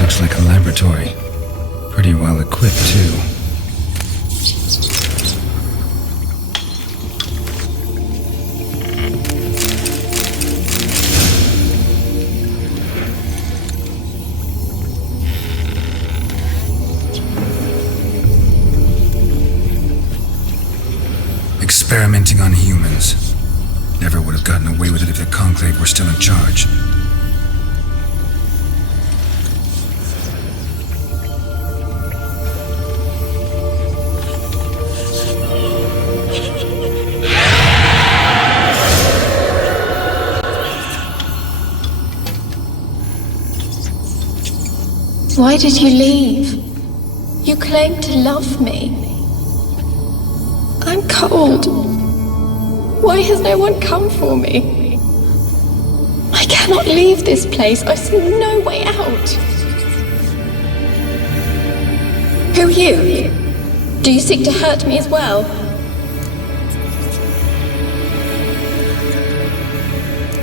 Looks like a laboratory. Pretty well equipped, too. Experimenting on humans. Never would have gotten away with it if the Conclave were still in charge. Why did you leave? You claimed to love me. I'm cold. Why has no one come for me? I cannot leave this place. I see no way out. Who are you? Do you seek to hurt me as well?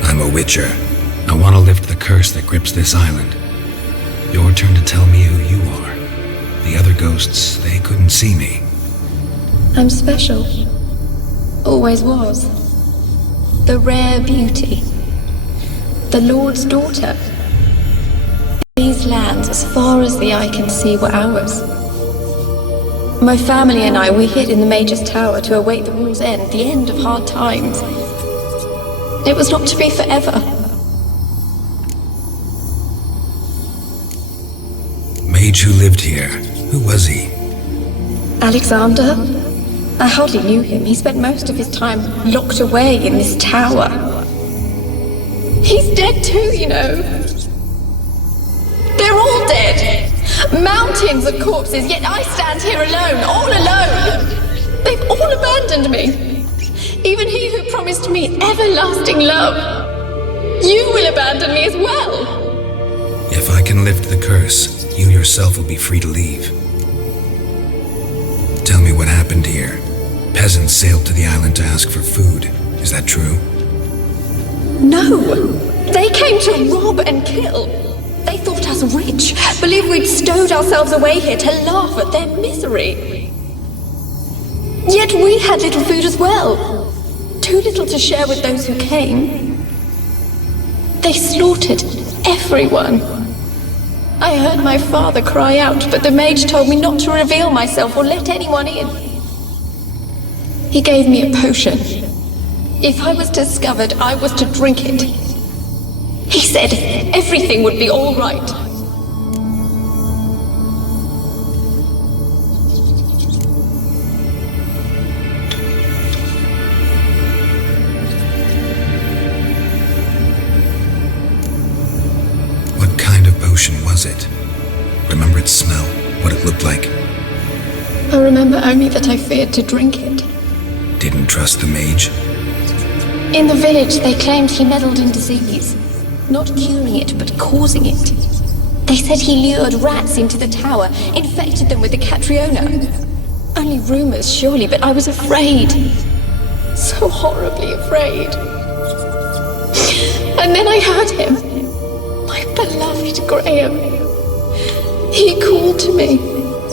I'm a Witcher. I want to lift the curse that grips this island. Your turn to tell me who you are. The other ghosts, they couldn't see me. I'm special. Always was. The rare beauty. The Lord's daughter. These lands, as far as the eye can see, were ours. My family and I, we hid in the Mage's Tower to await the war's end, the end of hard times. It was not to be forever. Mage who lived here. Who was he? Alexander? I hardly knew him. He spent most of his time locked away in this tower. He's dead too, you know. They're all dead. Mountains of corpses, yet I stand here alone, all alone. They've all abandoned me. Even he who promised me everlasting love. You will abandon me as well. If I can lift the curse, you yourself will be free to leave. Tell me what happened here. Peasants sailed to the island to ask for food. Is that true? No. They came to rob and kill. They thought us rich, believed we'd stowed ourselves away here to laugh at their misery. Yet we had little food as well. Too little to share with those who came. They slaughtered everyone. I heard my father cry out, but the mage told me not to reveal myself or let anyone in. He gave me a potion. If I was discovered, I was to drink it. He said everything would be all right. What kind of potion was it? Remember its smell? What it looked like? I remember only that I feared to drink it. Didn't trust the mage? In the village, they claimed he meddled in disease. Not curing it, but causing it. They said he lured rats into the tower, infected them with the Catriona. Only rumors, surely, but I was afraid. So horribly afraid. And then I heard him. My beloved Graham. He called to me.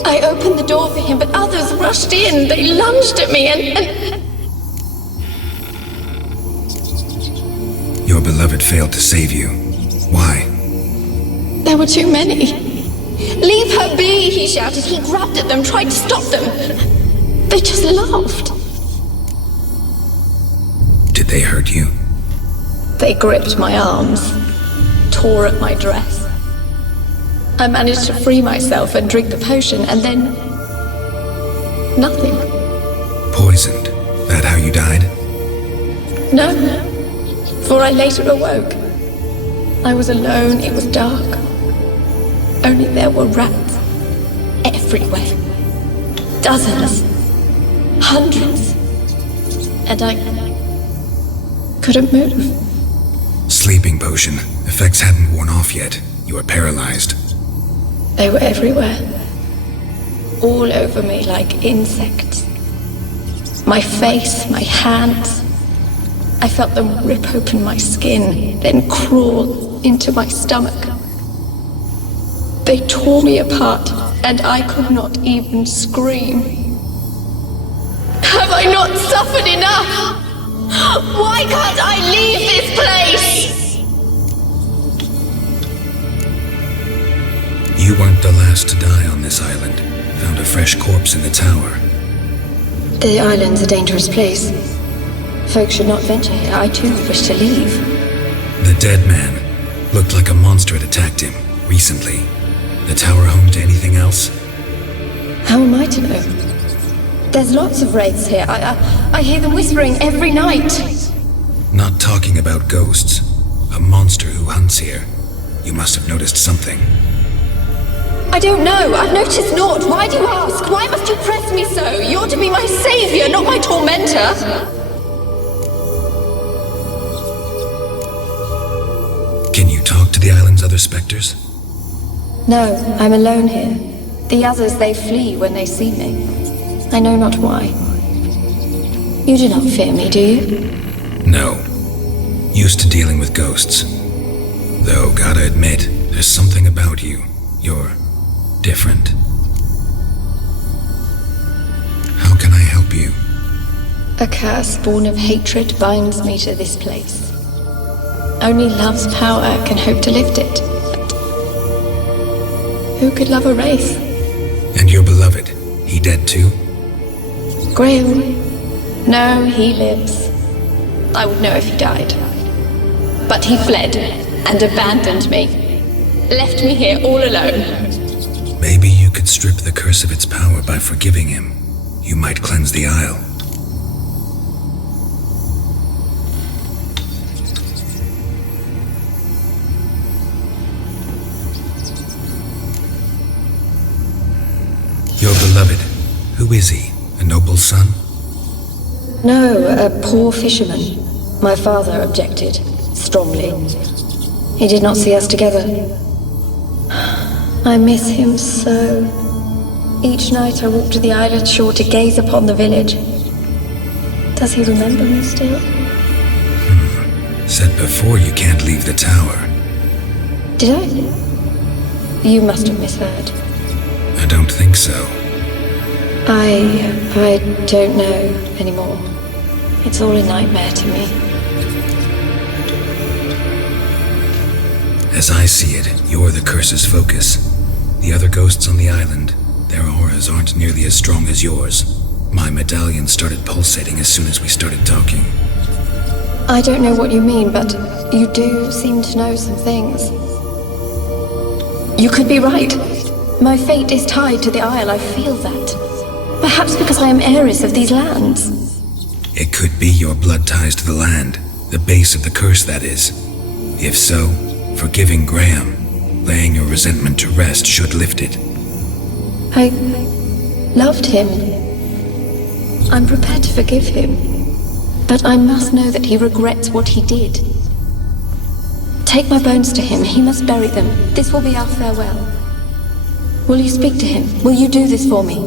I opened the door for him, but others rushed in. They lunged at me and... Your beloved failed to save you. Why? There were too many. Leave her be, he shouted. He grabbed at them, tried to stop them. They just laughed. Did they hurt you? They gripped my arms, tore at my dress. I managed to free myself and drink the potion, and then... nothing. Poisoned? That how you died? No, for I later awoke. I was alone, it was dark. Only there were rats everywhere. Dozens. Hundreds. And I couldn't move. Sleeping potion. Effects hadn't worn off yet. You were paralyzed. They were everywhere. All over me like insects. My face, my hands. I felt them rip open my skin, then crawl into my stomach. They tore me apart, and I could not even scream. Have I not suffered enough? Why can't I leave this place? You weren't the last to die on this island. Found a fresh corpse in the tower. The island's a dangerous place. Folks should not venture here. I too wish to leave. The dead man. Looked like a monster had attacked him, recently. The tower home to anything else? How am I to know? There's lots of wraiths here. I hear them whispering every night. Not talking about ghosts. A monster who hunts here. You must have noticed something. I don't know. I've noticed naught. Why do you ask? Why must you press me so? You're to be my savior, not my tormentor. Can you talk to the island's other specters? No, I'm alone here. The others, they flee when they see me. I know not why. You do not fear me, do you? No. Used to dealing with ghosts. Though, gotta admit, there's something about you. You're different. How can I help you? A curse born of hatred binds me to this place. Only love's power can hope to lift it. But who could love a wraith? And your beloved, he dead too? Graham? No, he lives. I would know if he died. But he fled and abandoned me. Left me here all alone. Maybe you could strip the curse of its power by forgiving him. You might cleanse the Isle. Your beloved, who is he? A noble son? No, a poor fisherman. My father objected, strongly. He did not see us together. I miss him so. Each night I walk to the island shore to gaze upon the village. Does he remember me still? Said before you can't leave the tower. Did I? You must have misheard. I don't think so. I don't know anymore. It's all a nightmare to me. As I see it, you're the curse's focus. The other ghosts on the island, their auras aren't nearly as strong as yours. My medallion started pulsating as soon as we started talking. I don't know what you mean, but you do seem to know some things. You could be right. My fate is tied to the Isle, I feel that. Perhaps because I am heiress of these lands. It could be your blood ties to the land, the base of the curse, that is. If so, forgiving Graham, laying your resentment to rest should lift it. I loved him. I'm prepared to forgive him. But I must know that he regrets what he did. Take my bones to him. He must bury them. This will be our farewell. Will you speak to him? Will you do this for me?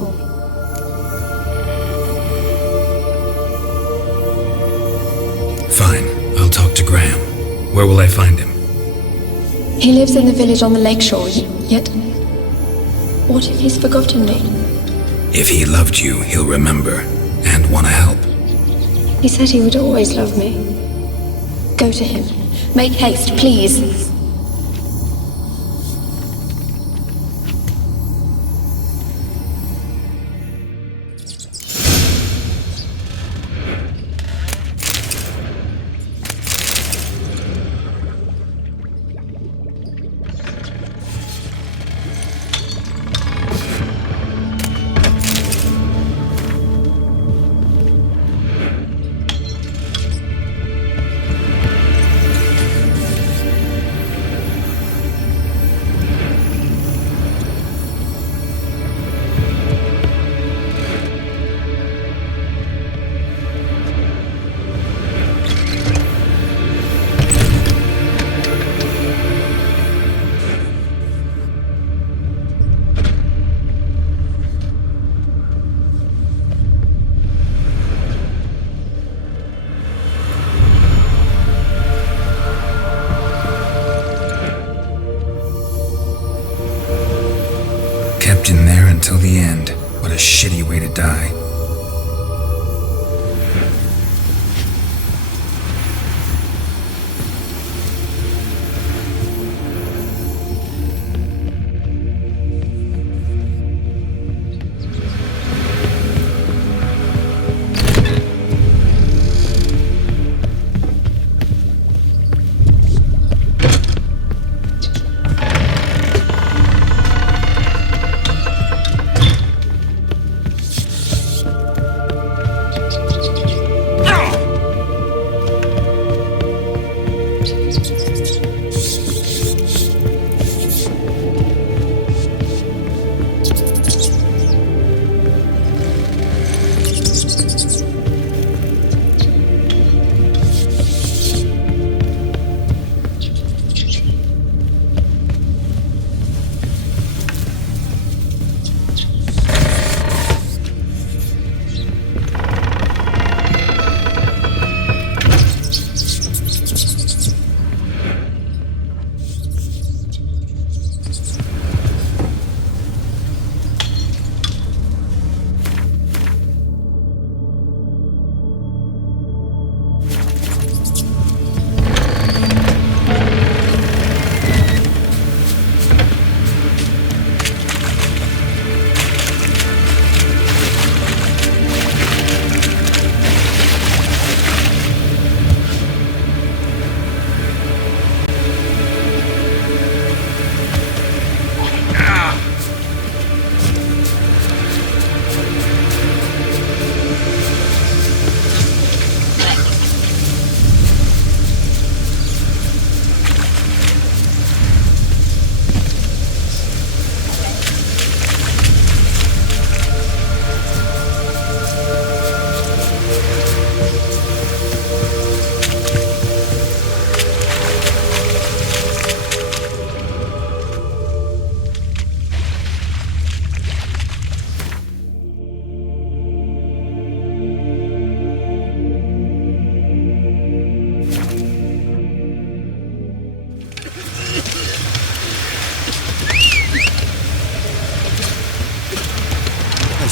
Fine. I'll talk to Graham. Where will I find him? He lives in the village on the lakeshore, yet... What if he's forgotten me? If he loved you, he'll remember, and want to help. He said he would always love me. Go to him. Make haste, please. Kept in there until the end. What a shitty way to die.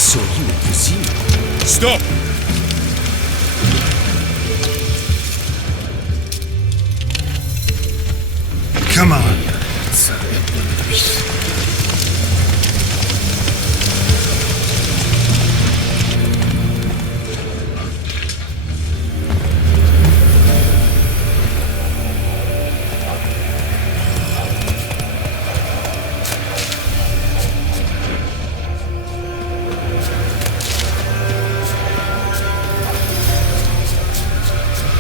saw you at the zoo. Stop! Come on.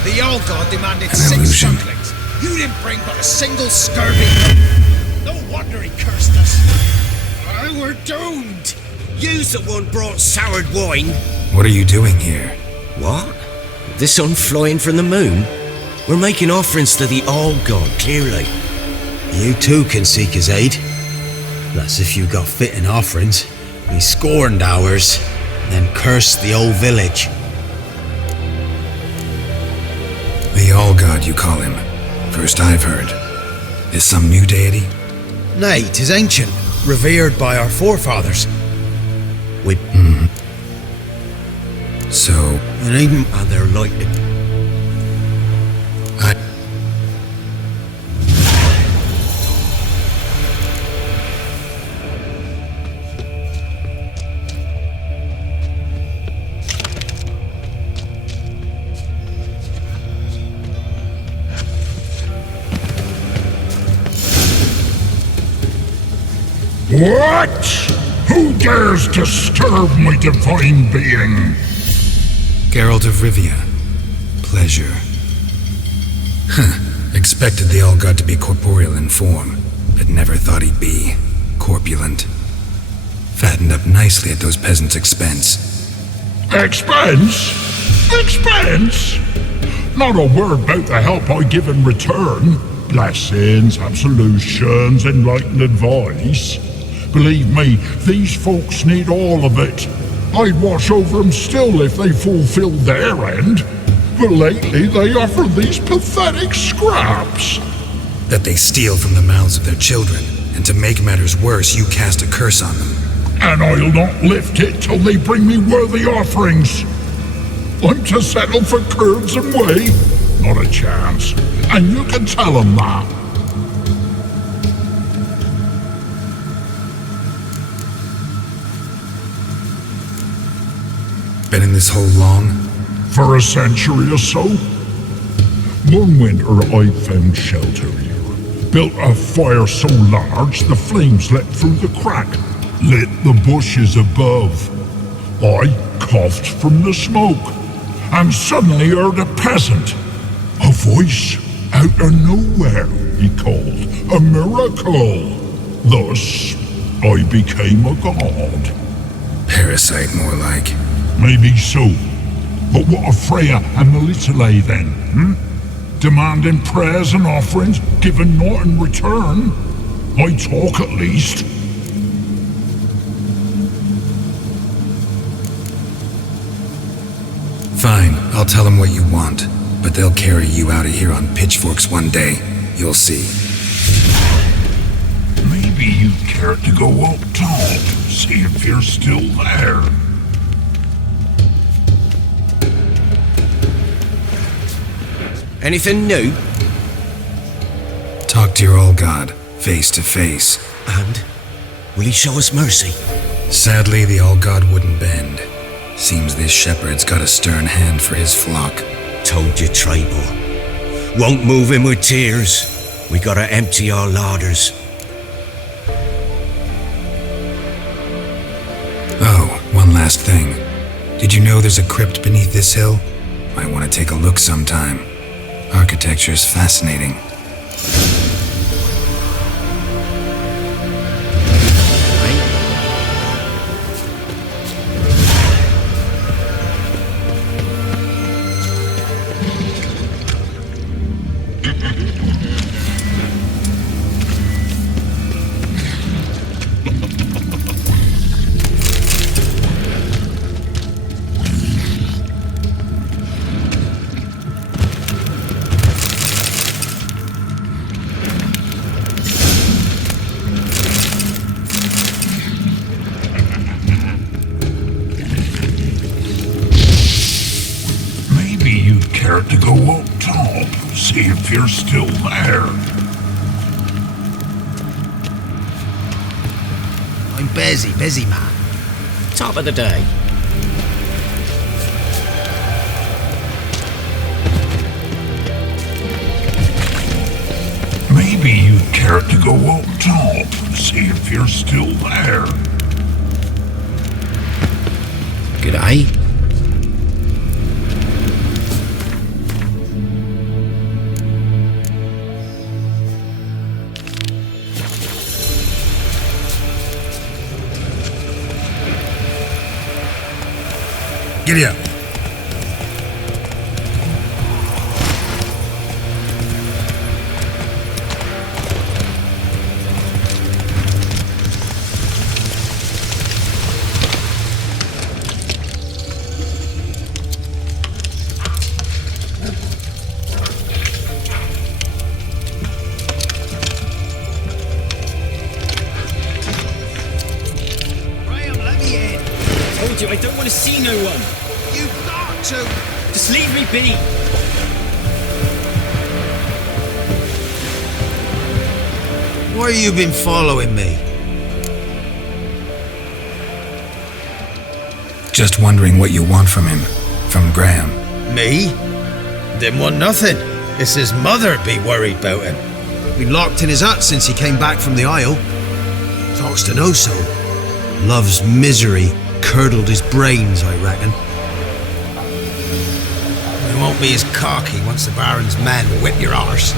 The old god demanded An 6 illusion. sucklings. You didn't bring but a single scurvy. No wonder he cursed us. We're doomed. You's the one brought soured wine. What are you doing here? What? The sun flying from the moon? We're making offerings to the old god, clearly. You too can seek his aid. That's if you got fitting offerings. He scorned ours, then cursed the old village. The All-God, you call him. First I've heard. Is some new deity? Nay, 'tis ancient, revered by our forefathers. We... So... It ain't... they're like... What? Who dares disturb my divine being? Geralt of Rivia. Pleasure. Expected the All-God to be corporeal in form, but never thought he'd be corpulent. Fattened up nicely at those peasants' expense. Expense? Expense? Not a word about the help I give in return. Blessings, absolutions, enlightened advice. Believe me, these folks need all of it. I'd watch over them still if they fulfilled their end. But lately they offer these pathetic scraps. That they steal from the mouths of their children, and to make matters worse, you cast a curse on them. And I'll not lift it till they bring me worthy offerings. I'm to settle for curds and whey? Not a chance. And you can tell them that. Been in this hole long? For a century or so. One winter I found shelter here. Built a fire so large the flames leapt through the crack, lit the bushes above. I coughed from the smoke, and suddenly heard a peasant. A voice out of nowhere, he called. A miracle. Thus, I became a god. Parasite, more like. Maybe so. But what of Freya and Melitele then, Demanding prayers and offerings, giving naught in return? I talk at least. Fine, I'll tell them what you want, but they'll carry you out of here on pitchforks one day. You'll see. Maybe you'd care to go up top, see if you're still there. Anything new? Talk to your All-God, face to face. And? Will he show us mercy? Sadly, the All-God wouldn't bend. Seems this shepherd's got a stern hand for his flock. Told you, Tribal. Won't move him with tears. We gotta empty our larders. Oh, one last thing. Did you know there's a crypt beneath this hill? Might want to take a look sometime. Architecture's fascinating. To go up top, see if you're still there. I'm busy, man. Top of the day. Maybe you'd care to go up top, see if you're still there. G'day. Giddy up. I don't want to see no one. You've got to. Just leave me be. Why you been following me? Just wondering what you want from him. From Graham. Me? Didn't want nothing. It's his mother be worried about him. Been locked in his hut since he came back from the Isle. Thoughts to know so. Love's misery curdled his brains, I reckon. He won't be as cocky once the Baron's men whip your arse.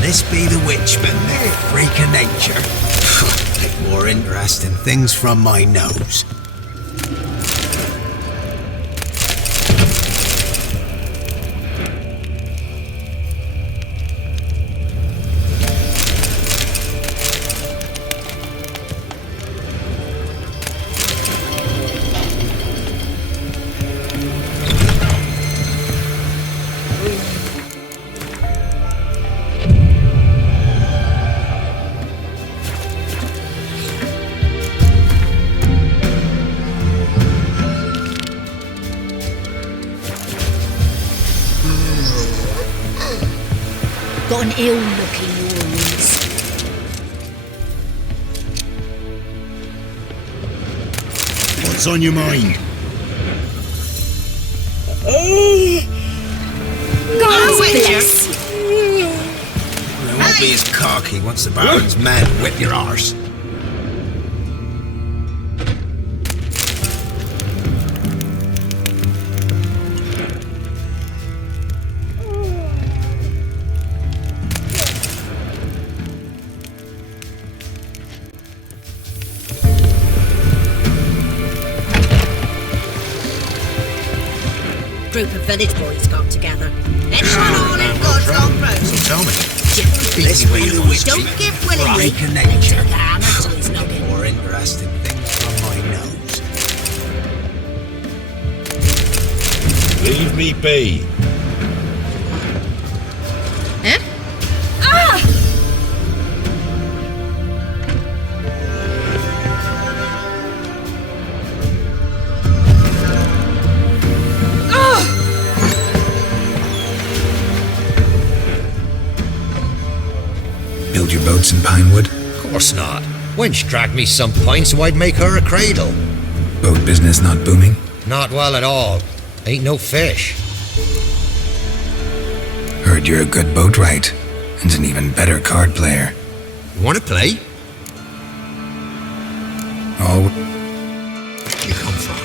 This be the witch, but freak of nature. Take more interesting things from my nose. Got an ill look in your eyes. What's on your mind? God bless. I won't be as cocky once the Baron's men whip your arse. Group of village boys got together. Let's run all in God's long road. Tell me. This be the witch. Don't give willingly. Freak of nature. Till he's noggin. More interesting things from my nose. Leave me be. Eh? Ah! Build your boats in Pinewood? Course not. Wench dragged me some pints so I'd make her a cradle. Boat business not booming? Not well at all. Ain't no fish. Heard you're a good boatwright, and an even better card player. You wanna play? Oh, You come from?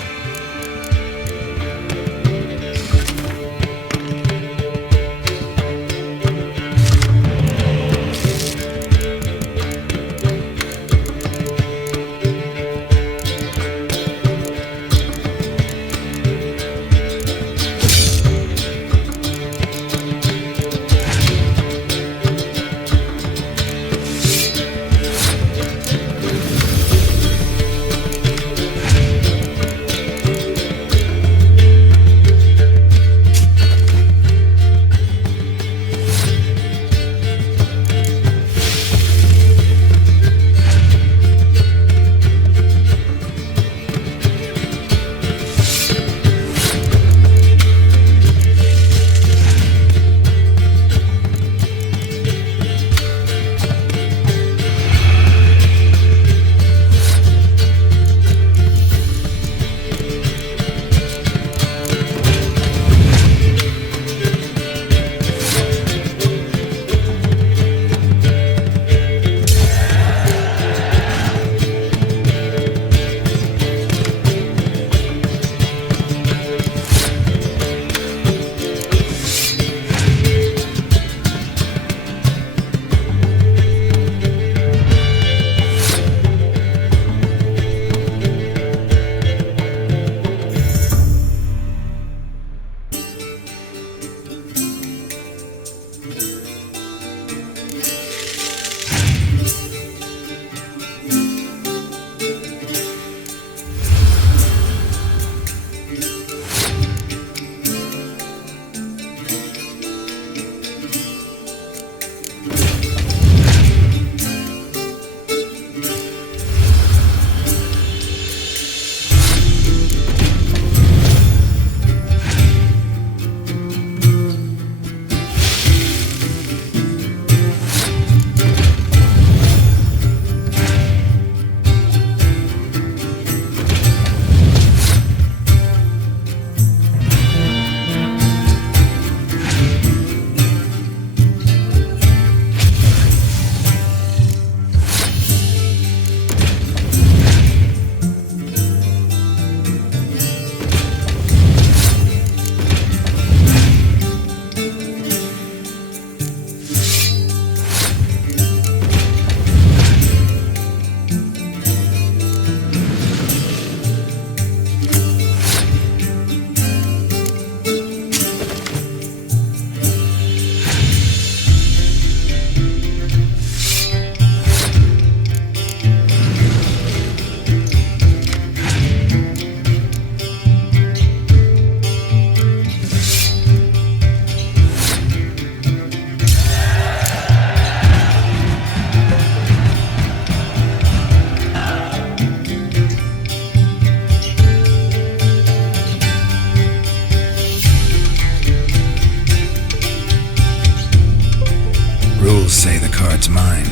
it's mine.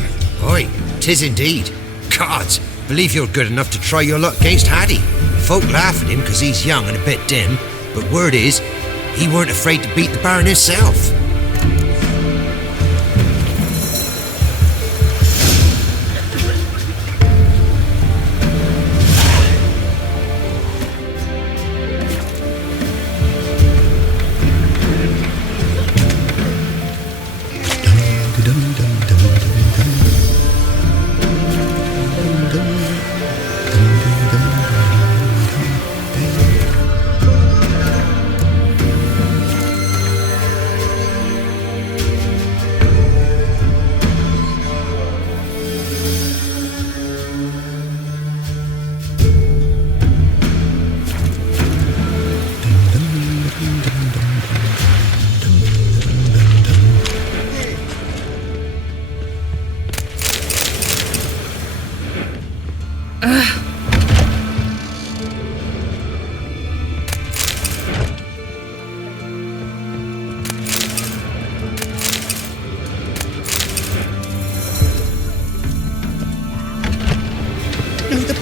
Oi, 'tis indeed. Gods, believe you're good enough to try your luck against Hattie. Folk laugh at him 'cause he's young and a bit dim, but word is, he weren't afraid to beat the Baron himself.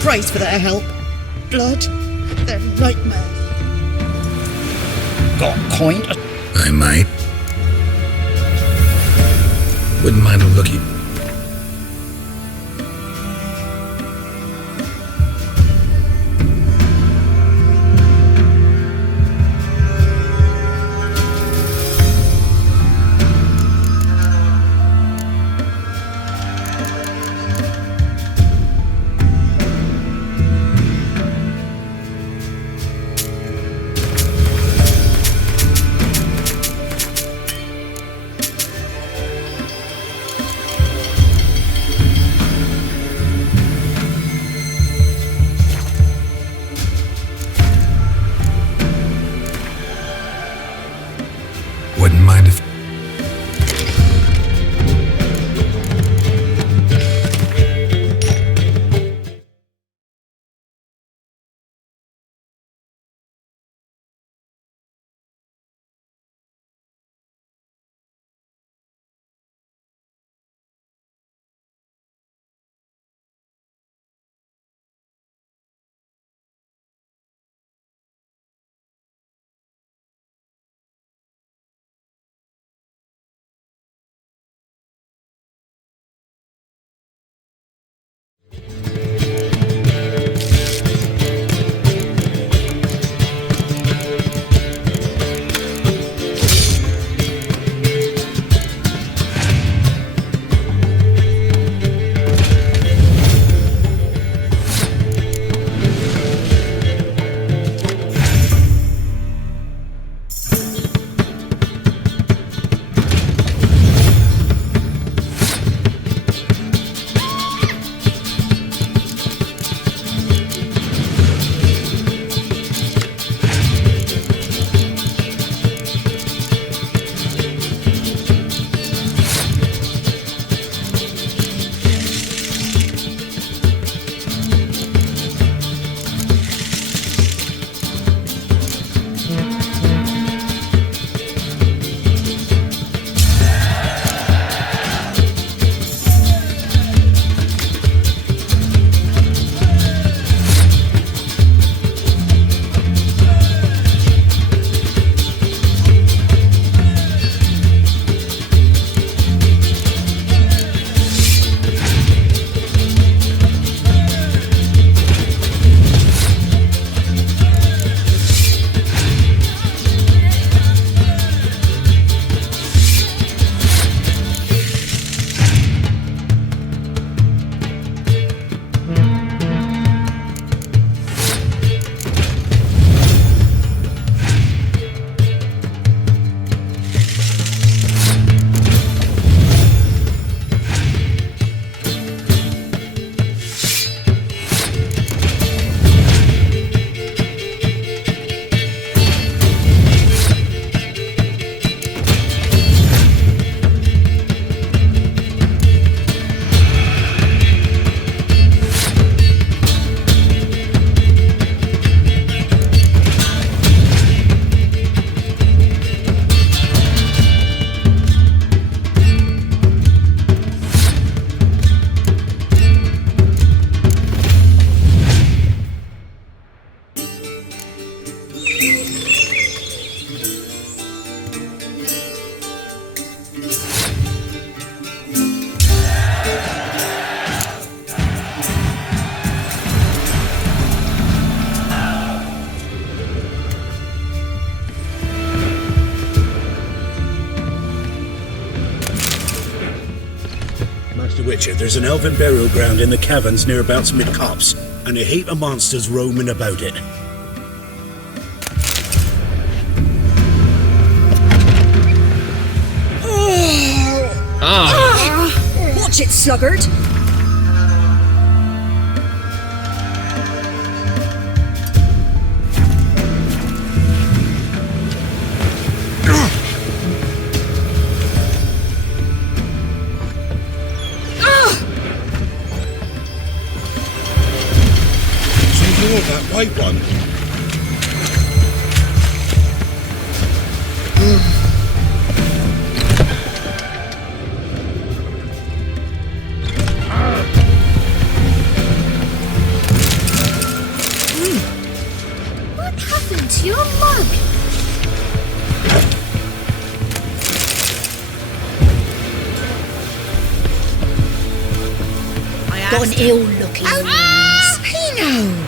Price for their help. Blood, their nightmare. Got coin? I might. Wouldn't mind a lookie. Witcher, there's an elven burial ground in the caverns nearabouts mid-copse, and a heap of monsters roaming about it. Watch it, sluggard! That white one. What happened to your mug? Got an ill-looking nose. Pino!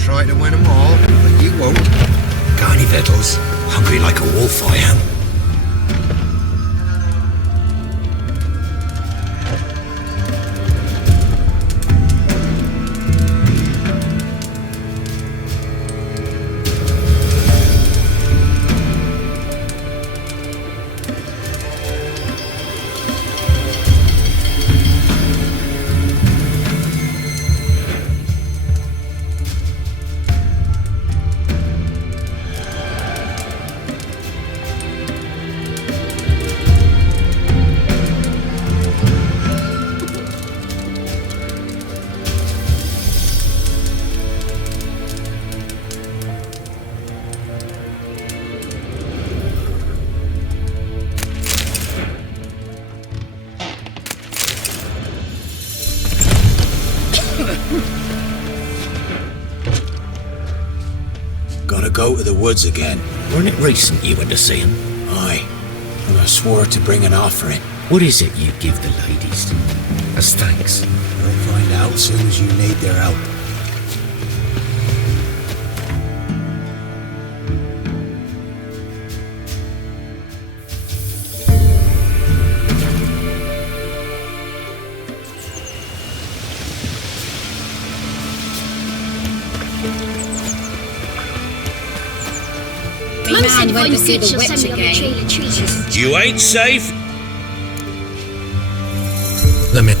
Try to win them all, but you won't. Got any victuals? Hungry like a wolf, I am. Gotta go to the woods again. Weren't it recent you went to see him? Aye, and I swore to bring an offering. What is it you give the ladies? As thanks. We'll find out soon as you need their help. Mum said if I'm good, she'll send me on the trail of treasures. You ain't safe. Let me...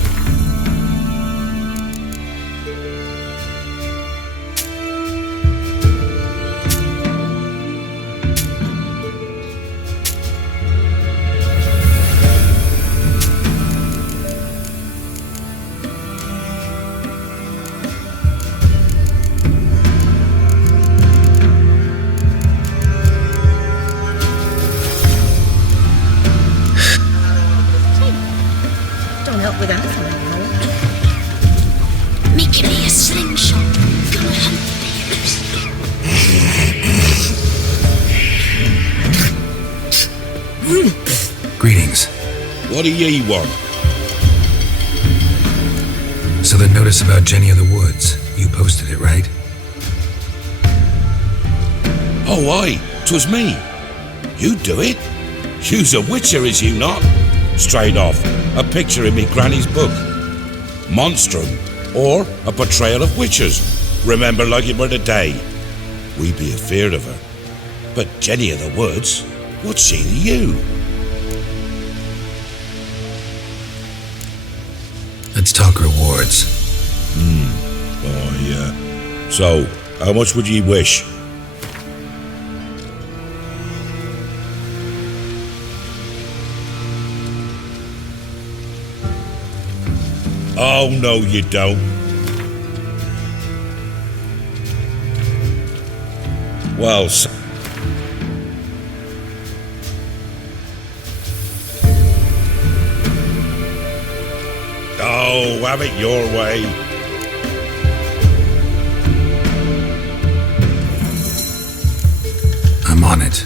What do ye want? So the notice about Jenny of the Woods, you posted it, right? Oh, aye, 'twas me. You do it? You's a witcher, is you not? Straight off, a picture in me granny's book. Monstrum, or a portrayal of witchers. Remember like it were the day. We be afeard of her. But Jenny of the Woods, what's she to you? Let's talk rewards. Oh, yeah. So, how much would ye wish? Oh, no, you don't. Well, oh, have it your way. I'm on it.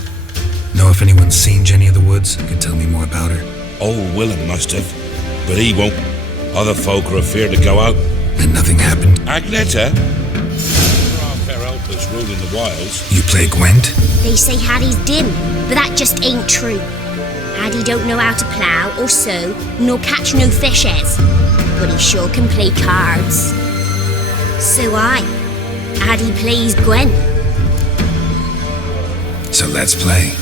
Know if anyone's seen Jenny of the Woods? Could tell me more about her. Old Willem must have, but he won't. Other folk are afeard to go out. And nothing happened? Agneta? There are fair helpers ruling the wilds. You play Gwent? They say Hattie's dim, but that just ain't true. Hattie don't know how to plough or sow, nor catch no fishes. But he sure can play cards. So Hattie plays Gwen. So let's play.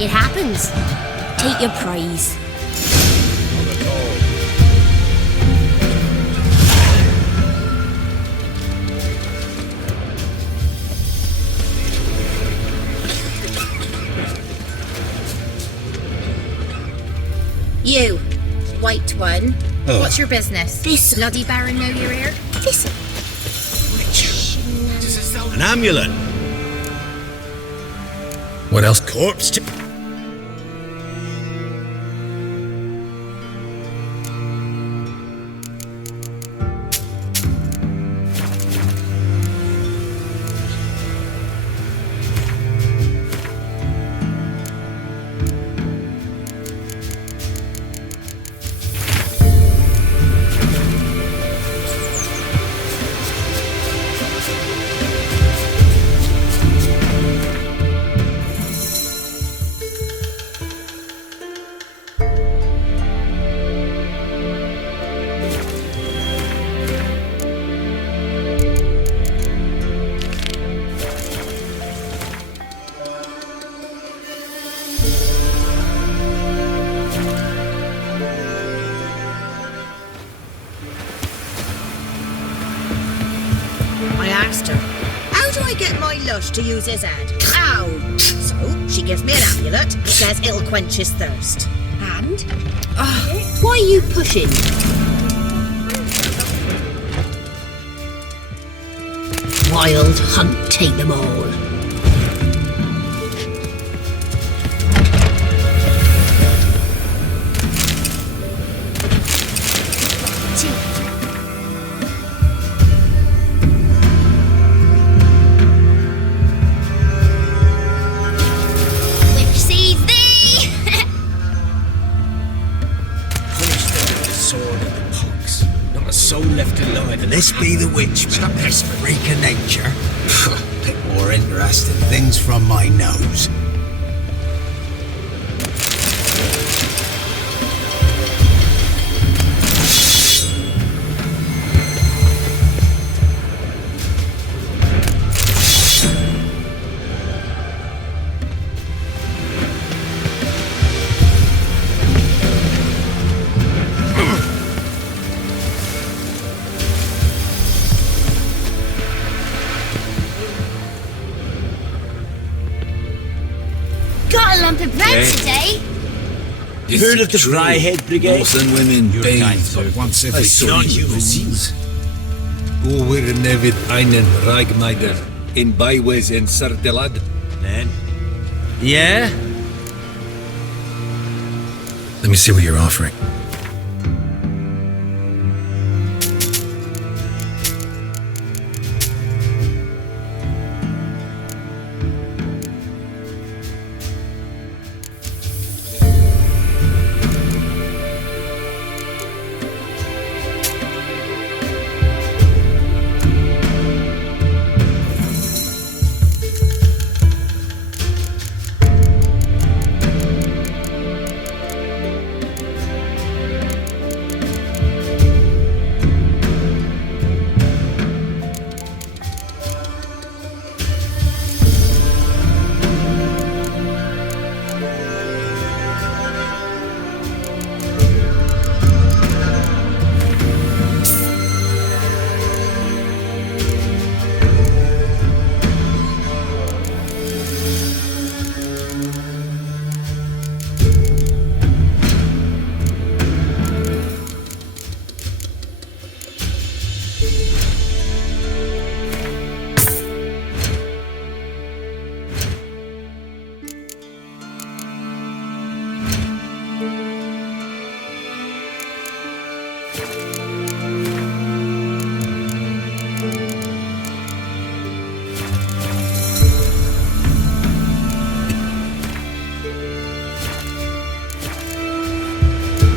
It happens. Take your prize. You, white one. Oh. What's your business? This bloody Baron know you're here? This An amulet. What else? Corpse to... master. How do I get my lush to use his head? How? So, she gives me an amulet. It says it'll quench his thirst. And? Why are you pushing? Wild hunt take them all. Which sees thee? Punish them with the sword and the pox. Not a soul left alive, and this be the witch, man. This freak of nature. Bit more interesting things from my nose. Got a lump of bread today? You heard of the Dryhead Brigade? Northern women bathe but once every 3 moons. Over nevid einen Ragmeider in Bywes en Sardelad. Man. Yeah? Let me see what you're offering.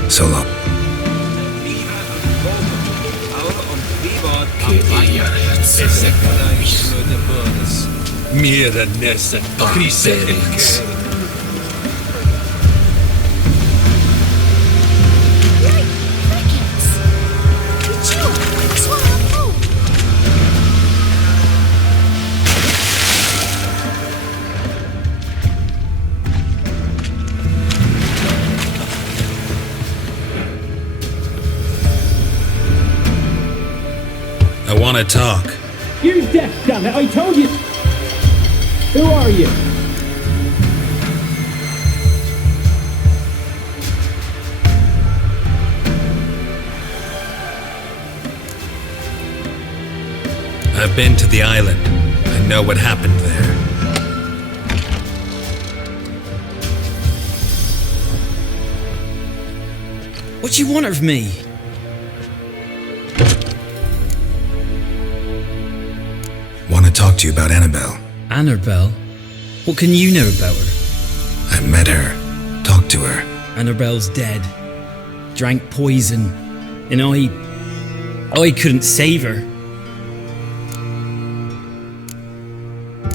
So long. Mira nessa crisa I want to talk. You're deaf, damn it! I told you! Who are you? I've been to the island. I know what happened there. What do you want of me? Want to talk to you about Annabelle. Annabelle? What can you know about her? I met her. Talked to her. Annabelle's dead. Drank poison. And I couldn't save her.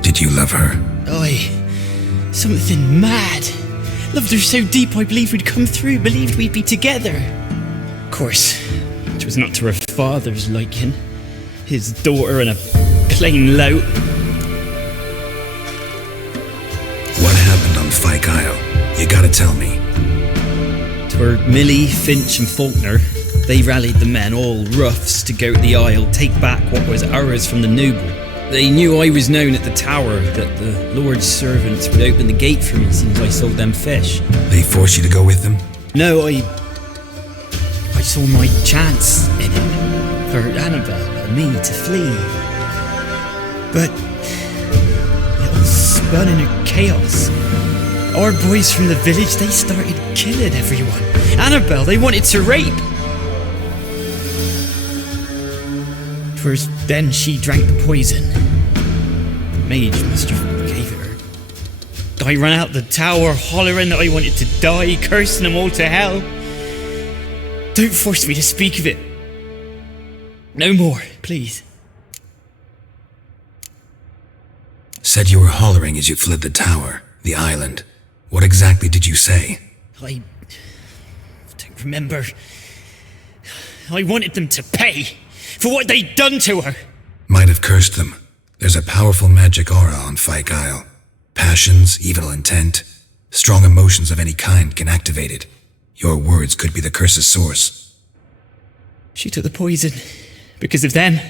Did you love her? Something mad. Loved her so deep I believed we'd come through, believed we'd be together. Of course, it was not to her father's liking. His daughter and a plain lout. What happened on Fyke Isle? You gotta tell me. Twere Millie, Finch and Faulkner. They rallied the men, all roughs, to go to the Isle, take back what was ours from the noble. They knew I was known at the tower, that the Lord's servants would open the gate for me since I sold them fish. They forced you to go with them? No, I saw my chance in it, for Annabelle and me to flee. But it all spun in a chaos. Our boys from the village, they started killing everyone. Annabelle, they wanted to rape. First, then she drank the poison. The mage must have gave it her. I ran out the tower hollering that I wanted to die, cursing them all to hell. Don't force me to speak of it. No more, please. Said you were hollering as you fled the tower, the island. What exactly did you say? I don't remember. I wanted them to pay for what they'd done to her. Might have cursed them. There's a powerful magic aura on Fyke Isle. Passions, evil intent, strong emotions of any kind can activate it. Your words could be the curse's source. She took the poison because of them.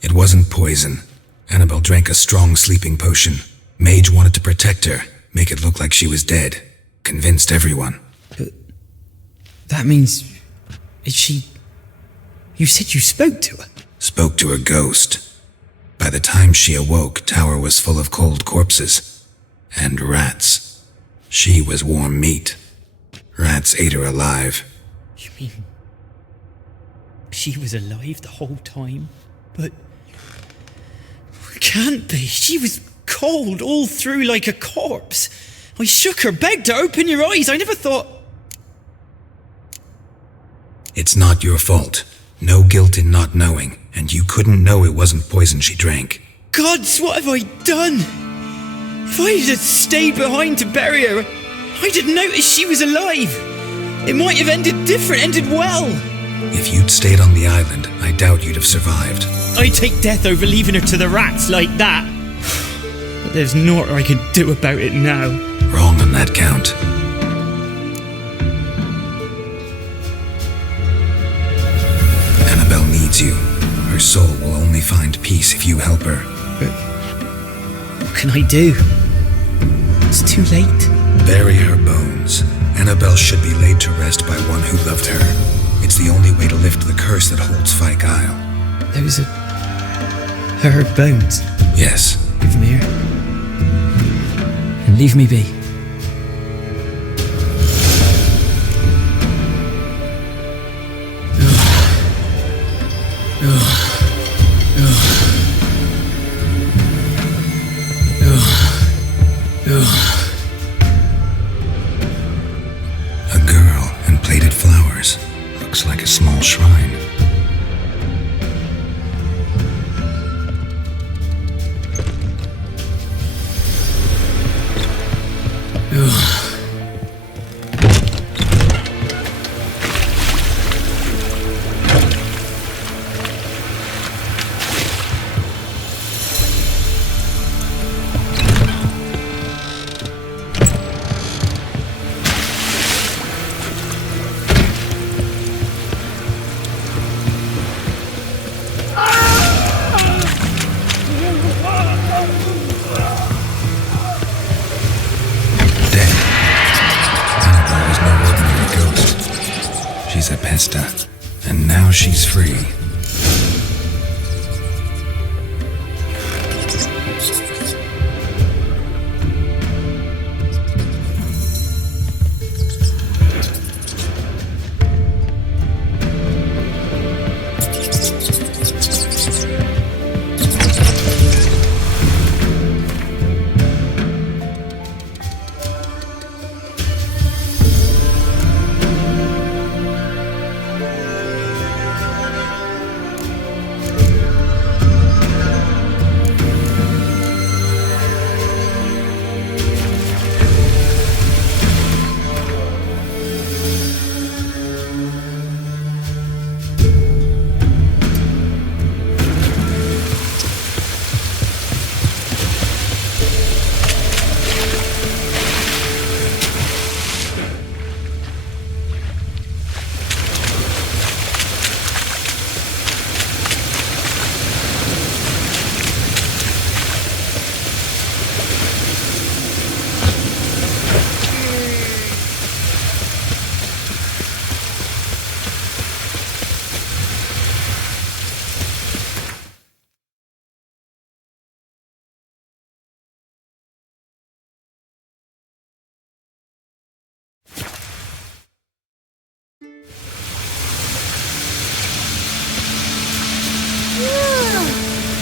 It wasn't poison. Annabelle drank a strong sleeping potion. Mage wanted to protect her, make it look like she was dead. Convinced everyone. But that means... is she... You said you spoke to her? Spoke to her ghost. By the time she awoke, tower was full of cold corpses. And rats. She was warm meat. Rats ate her alive. You mean... she was alive the whole time? But... can't be. She was cold all through like a corpse. I shook her, begged her, open your eyes. I never thought... It's not your fault. No guilt in not knowing, and you couldn't know it wasn't poison she drank. Gods, what have I done? If I had stayed behind to bury her, I'd have noticed she was alive. It might have ended different, ended well. If you'd stayed on the island, I doubt you'd have survived. I'd take death over leaving her to the rats like that. But there's naught I can do about it now. Wrong on that count. Annabelle needs you. Her soul will only find peace if you help her. But what can I do? It's too late. Bury her bones. Annabelle should be laid to rest by one who loved her. It's the only way to lift the curse that holds Fyke Isle. Those are... her bones? Yes. Give me her. And leave me be. A girl and plated flowers. Looks like a small shrine. She's a pesta, and now she's free.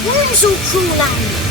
Worms will crawl out.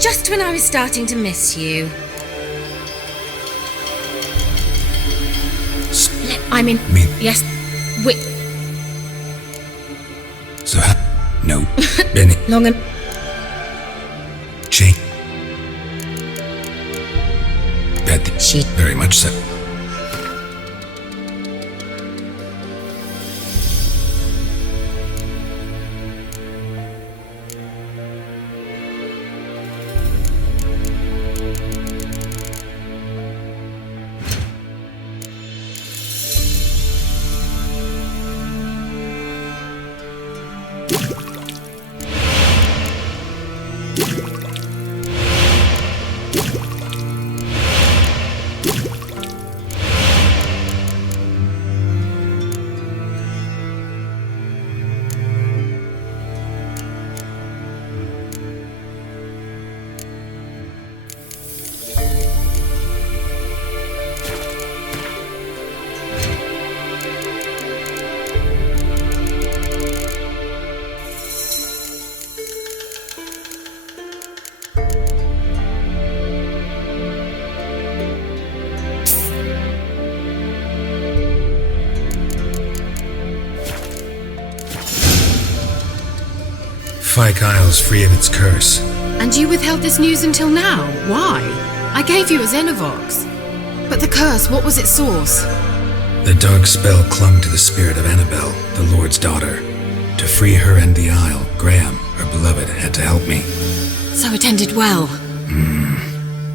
Just when I was starting to miss you. Yes. Wait. So, no, Benny. Long and... Jane. Betty. She... Very much so. Fyke Isle's free of its curse. And you withheld this news until now? Why? I gave you a Xenovox. But the curse, what was its source? The dark spell clung to the spirit of Annabelle, the Lord's daughter. To free her and the Isle, Graham, her beloved, had to help me. So it ended well.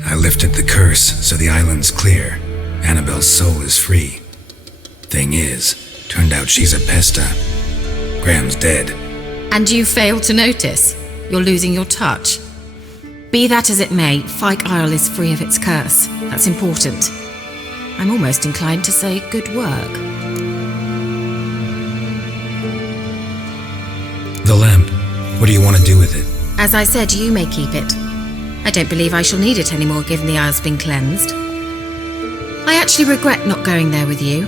I lifted the curse, so the island's clear. Annabelle's soul is free. Thing is, turned out she's a pesta. Graham's dead. And you failed to notice? You're losing your touch. Be that as it may, Fyke Isle is free of its curse. That's important. I'm almost inclined to say good work. The lamp. What do you want to do with it? As I said, you may keep it. I don't believe I shall need it anymore given the Isle's been cleansed. I actually regret not going there with you.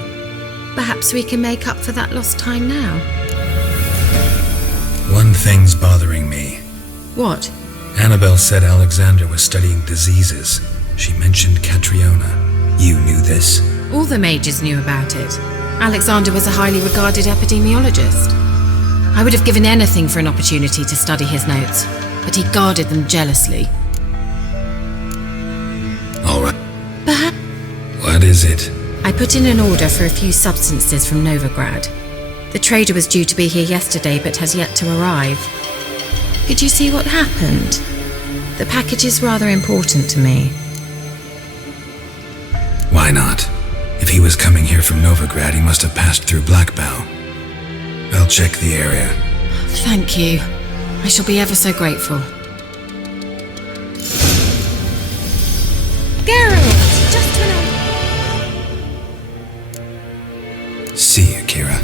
Perhaps we can make up for that lost time now. One thing's bothering me. What? Annabelle said Alexander was studying diseases. She mentioned Catriona. You knew this? All the mages knew about it. Alexander was a highly regarded epidemiologist. I would have given anything for an opportunity to study his notes, but he guarded them jealously. All right. Perhaps... What is it? I put in an order for a few substances from Novigrad. The trader was due to be here yesterday, but has yet to arrive. Could you see what happened? The package is rather important to me. Why not? If he was coming here from Novigrad, he must have passed through Blackbow. I'll check the area. Thank you. I shall be ever so grateful. Geralt! Just when I... See you, Kira.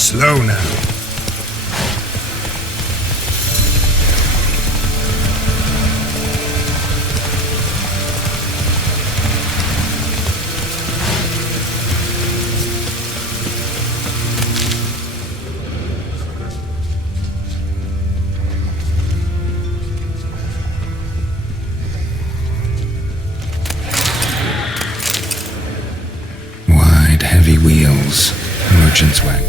Slow now. Wide, heavy wheels. Merchant's wagon.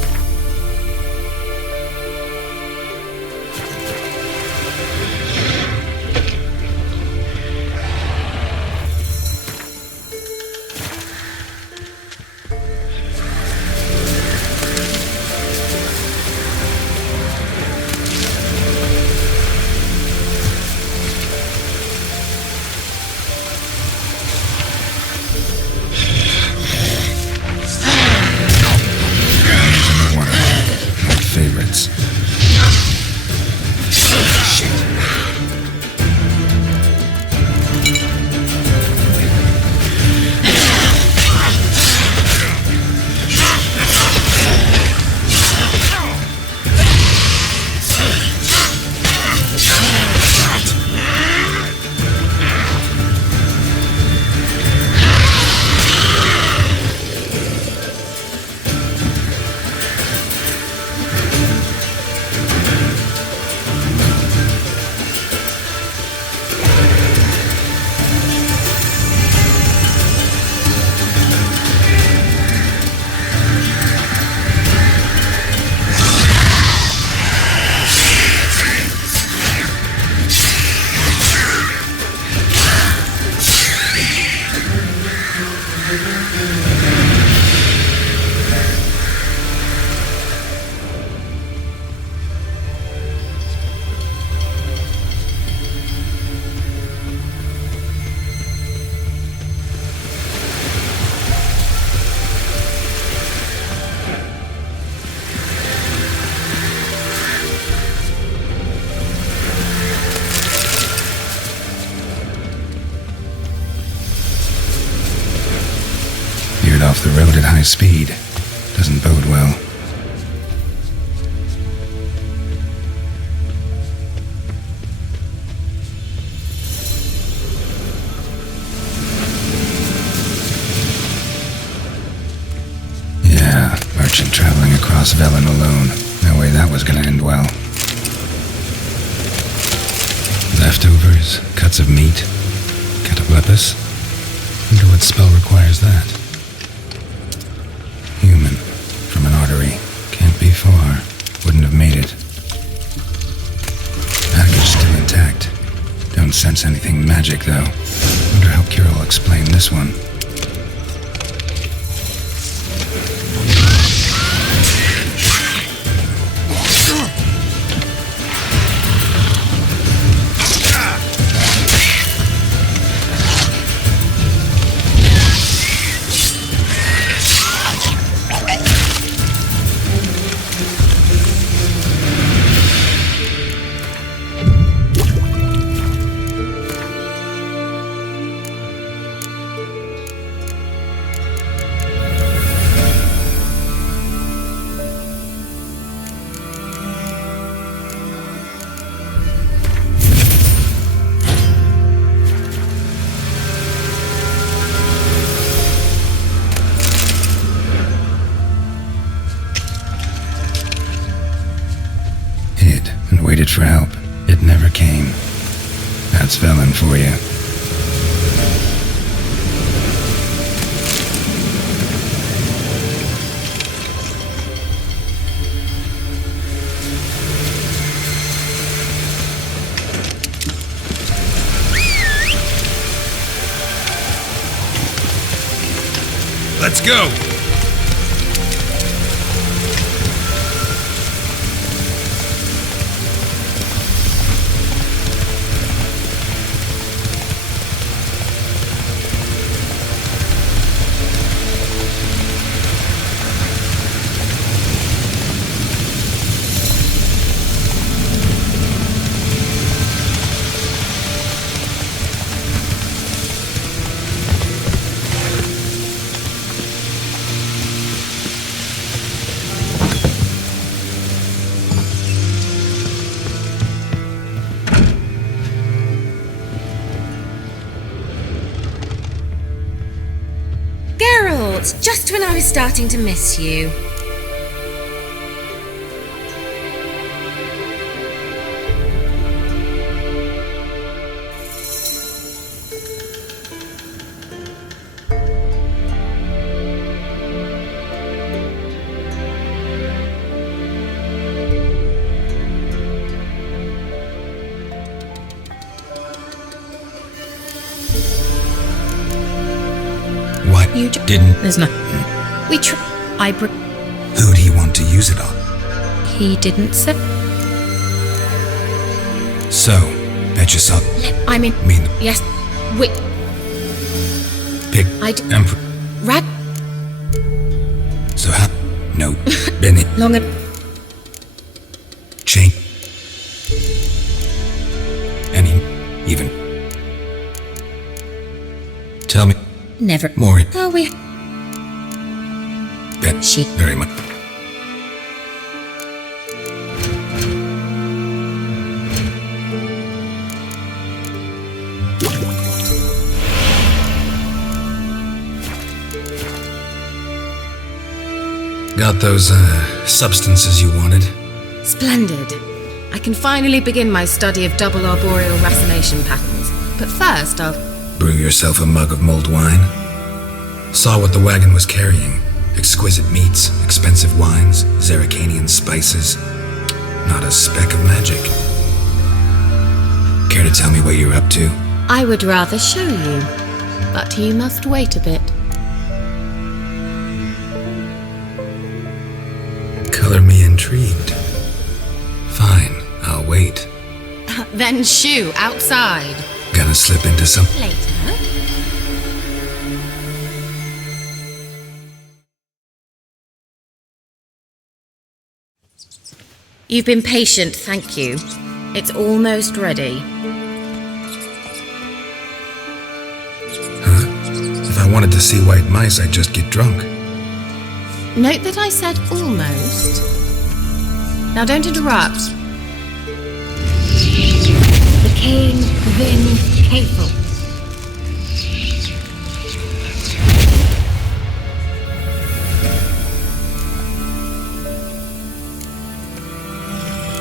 Favorites. Off the road at high speed. Doesn't bode well. Yeah, merchant traveling across Velen alone. No way that was gonna end well. Leftovers, cuts of meat, cataplepis. Wonder what spell requires that. Human, from an artery. Can't be far. Wouldn't have made it. Package still intact. Don't sense anything magic, though. Wonder how Kira will explain this one. Waited for help. It never came. That's Velen for you. Let's go! out, just when I was starting to miss you. You didn't. There's no. Who'd he want to use it on? He didn't say. So, bet you saw. I mean. Yes. Wait. Pick. Emperor. Rad. So how? No. Benny. Longer. Chain. Any. Even. Tell me. Never. More. Oh, we. Bet. She. Very much. Got those, substances you wanted? Splendid. I can finally begin my study of double arboreal racemation patterns. But first, I'll. Brew yourself a mug of mulled wine. Saw what the wagon was carrying. Exquisite meats, expensive wines, Zerricanian spices. Not a speck of magic. Care to tell me what you're up to? I would rather show you, but you must wait a bit. Color me intrigued. Fine, I'll wait. Then shoo, outside. Gonna slip into some... Later. You've been patient, thank you. It's almost ready. Huh? If I wanted to see white mice, I'd just get drunk. Note that I said almost. Now don't interrupt. The Cain Vin Cafel.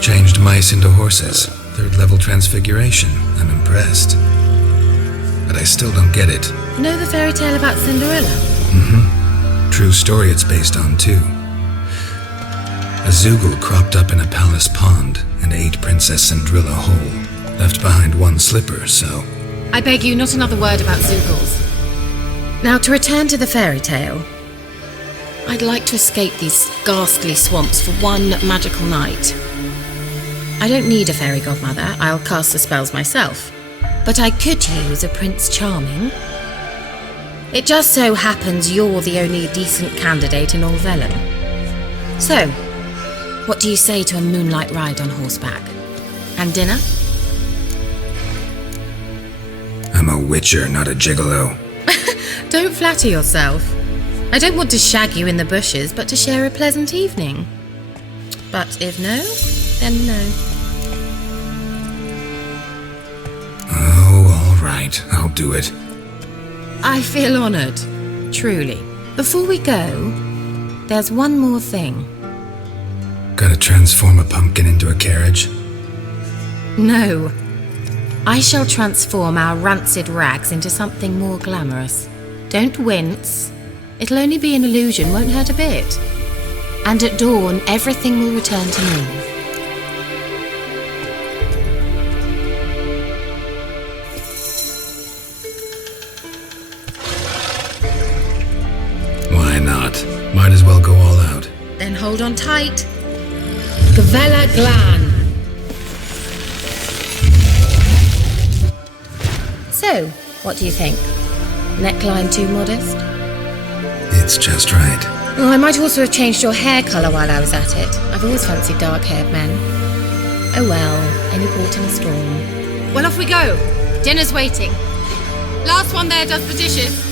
Changed mice into horses. 3rd level transfiguration. I'm impressed. But I still don't get it. Know the fairy tale about Cinderella? Mm-hmm. True story it's based on, too. A Zoogle cropped up in a palace pond and ate Princess Cinderella whole. Left behind one slipper, so... I beg you, not another word about Zoogles. Now to return to the fairy tale. I'd like to escape these ghastly swamps for one magical night. I don't need a fairy godmother, I'll cast the spells myself. But I could use a Prince Charming. It just so happens you're the only decent candidate in all Vellum. So, what do you say to a moonlight ride on horseback? And dinner? I'm a witcher, not a gigolo. Don't flatter yourself. I don't want to shag you in the bushes, but to share a pleasant evening. But if no, then no. Oh, all right, I'll do it. I feel honoured, truly. Before we go, there's one more thing. Gotta transform a pumpkin into a carriage? No. I shall transform our rancid rags into something more glamorous. Don't wince. It'll only be an illusion, won't hurt a bit. And at dawn, everything will return to normal. Why not? Might as well go all out. Then hold on tight. Gavella Glan. So, what do you think? Neckline too modest? It's just right. Oh, I might also have changed your hair colour while I was at it. I've always fancied dark-haired men. Oh well, any port in a storm. Well, off we go. Dinner's waiting. Last one there does the dishes.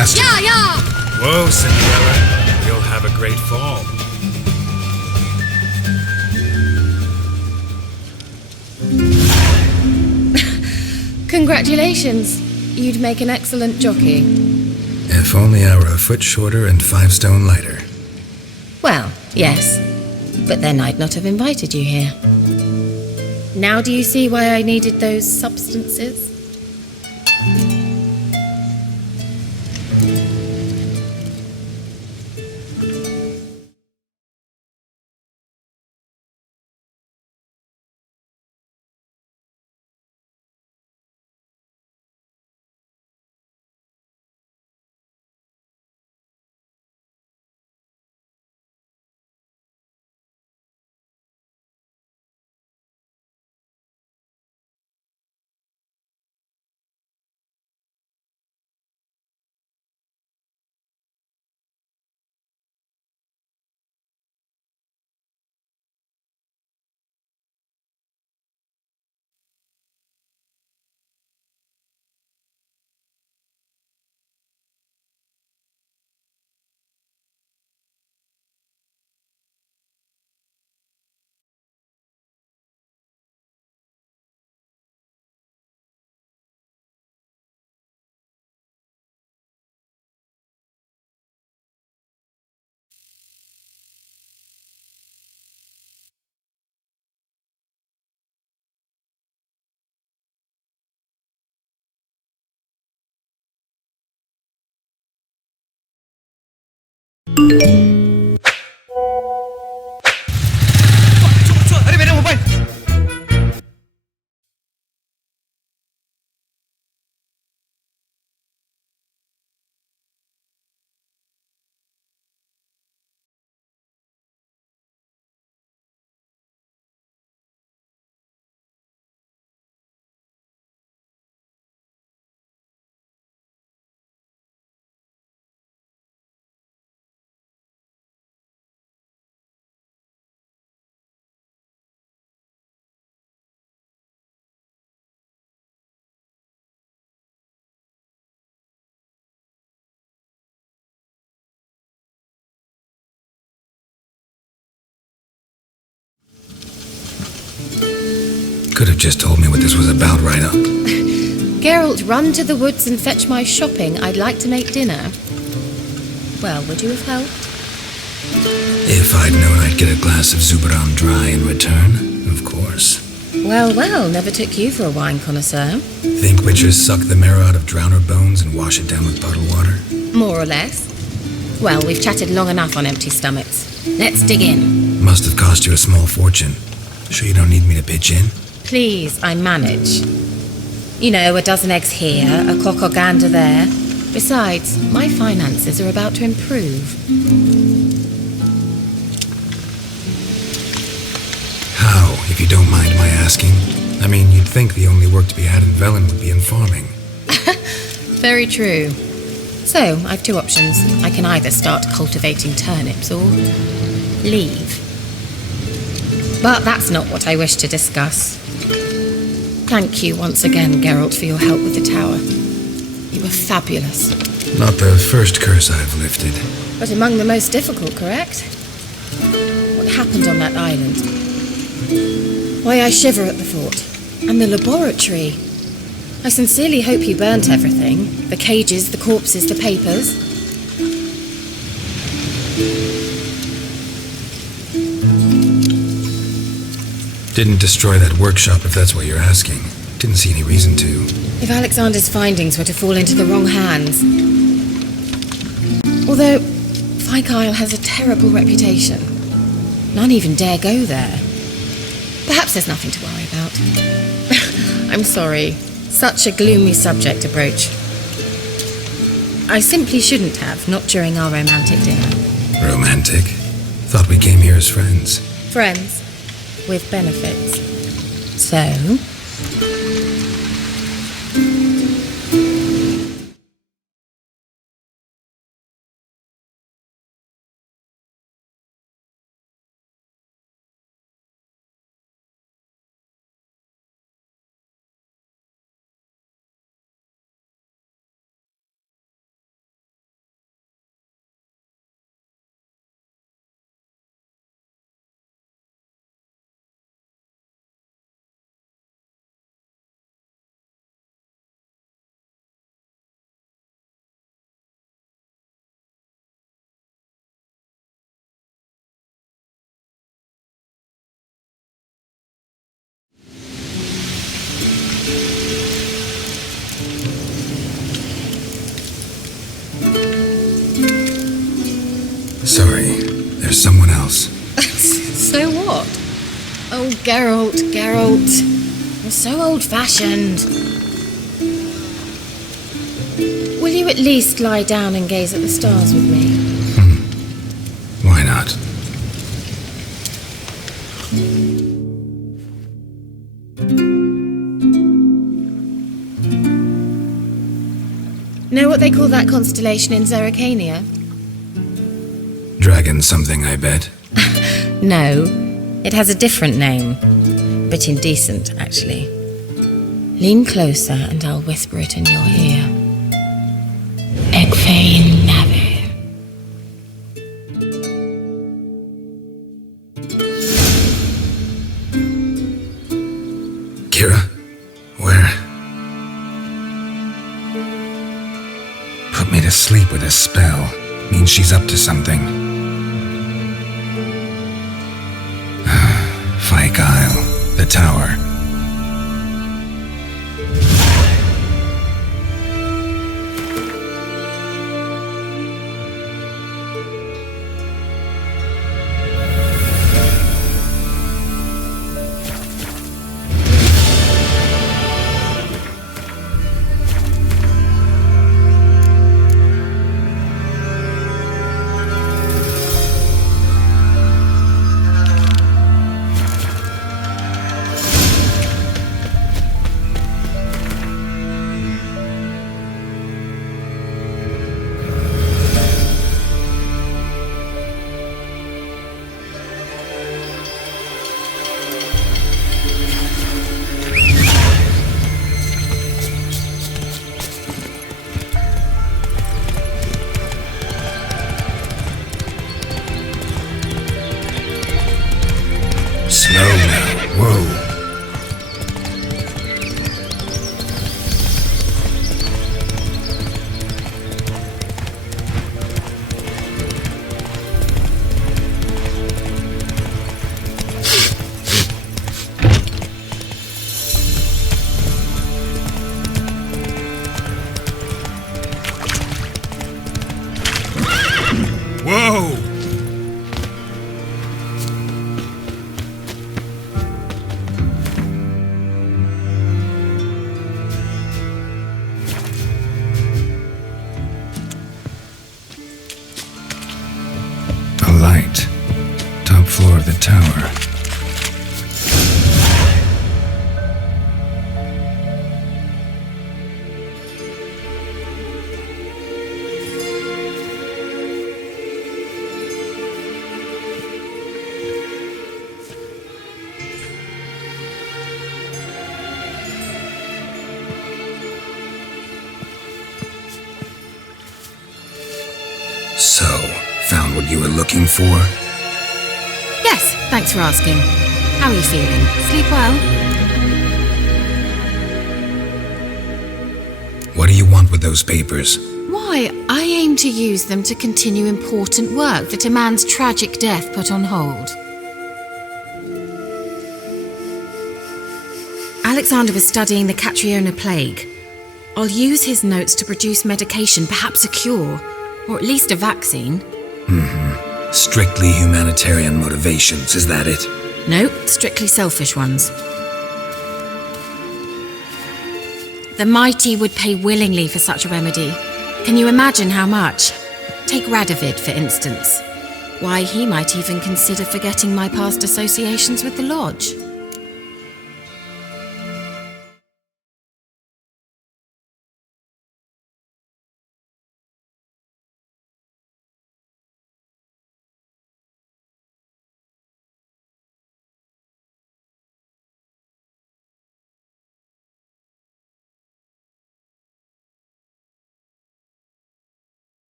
faster. Yeah, yeah! Whoa, Cinderella. You'll have a great fall. Congratulations. You'd make an excellent jockey. If only I were a foot shorter and 5 stone lighter. Well, yes. But then I'd not have invited you here. Now do you see why I needed those substances? Could have just told me what this was about right up. Geralt, run to the woods and fetch my shopping. I'd like to make dinner. Well, would you have helped? If I'd known I'd get a glass of Zubaram dry in return, of course. Well, well, never took you for a wine connoisseur. Think witchers suck the marrow out of drowner bones and wash it down with puddle water? More or less. Well, we've chatted long enough on empty stomachs. Let's dig in. Must have cost you a small fortune. Sure you don't need me to pitch in? Please, I manage. You know, a dozen eggs here, a cock or gander there. Besides, my finances are about to improve. How, if you don't mind my asking? I mean, you'd think the only work to be had in Velen would be in farming. Very true. So, I've two options. I can either start cultivating turnips or leave. But that's not what I wish to discuss. Thank you once again, Geralt, for your help with the tower. You were fabulous. Not the first curse I've lifted. But among the most difficult, correct? What happened on that island? Why, I shiver at the thought. And the laboratory. I sincerely hope you burnt everything. The cages, the corpses, the papers. Didn't destroy that workshop, if that's what you're asking. Didn't see any reason to. If Alexander's findings were to fall into the wrong hands. Although, Fyke Isle has a terrible reputation. None even dare go there. Perhaps there's nothing to worry about. I'm sorry. Such a gloomy subject to broach. I simply shouldn't have, not during our romantic dinner. Romantic? Thought we came here as friends. Friends. With benefits. So, Sorry, there's someone else. So what? Oh, Geralt. You're so old-fashioned. Will you at least lie down and gaze at the stars with me? Why not? Know what they call that constellation in Zerrikania? Dragon something, I bet. No, it has a different name. But indecent, actually. Lean closer and I'll whisper it in your ear. Egfain Nave. Kira? Where? Put me to sleep with a spell. Means she's up to something. Fyke Isle. The tower. Slow now. Whoa. Whoa! A light. Top floor of the tower. So, found what you were looking for? Yes, thanks for asking. How are you feeling? Sleep well? What do you want with those papers? Why, I aim to use them to continue important work that a man's tragic death put on hold. Alexander was studying the Catriona plague. I'll use his notes to produce medication, perhaps a cure, or at least a vaccine. Strictly humanitarian motivations, is that it? Nope, strictly selfish ones. The mighty would pay willingly for such a remedy. Can you imagine how much? Take Radovid, for instance. Why, he might even consider forgetting my past associations with the Lodge.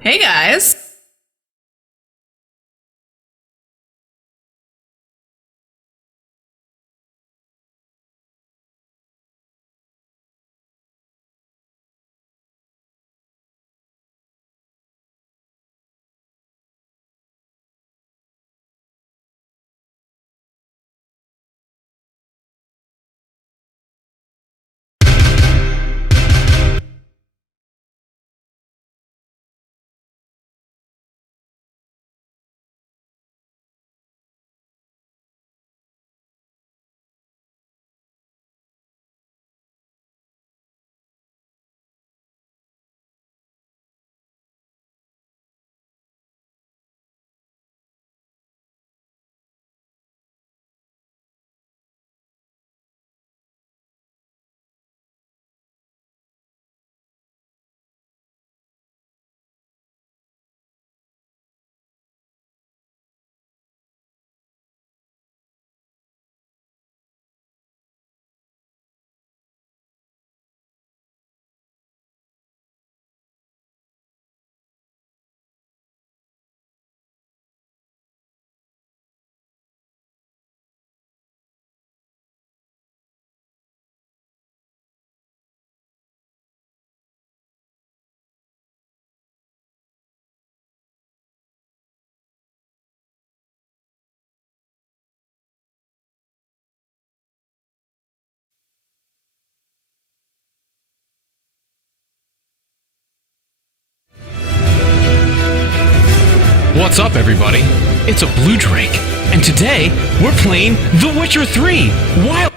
Hey guys! What's up, everybody? It's a Blue Drake, and today we're playing The Witcher 3. Wild.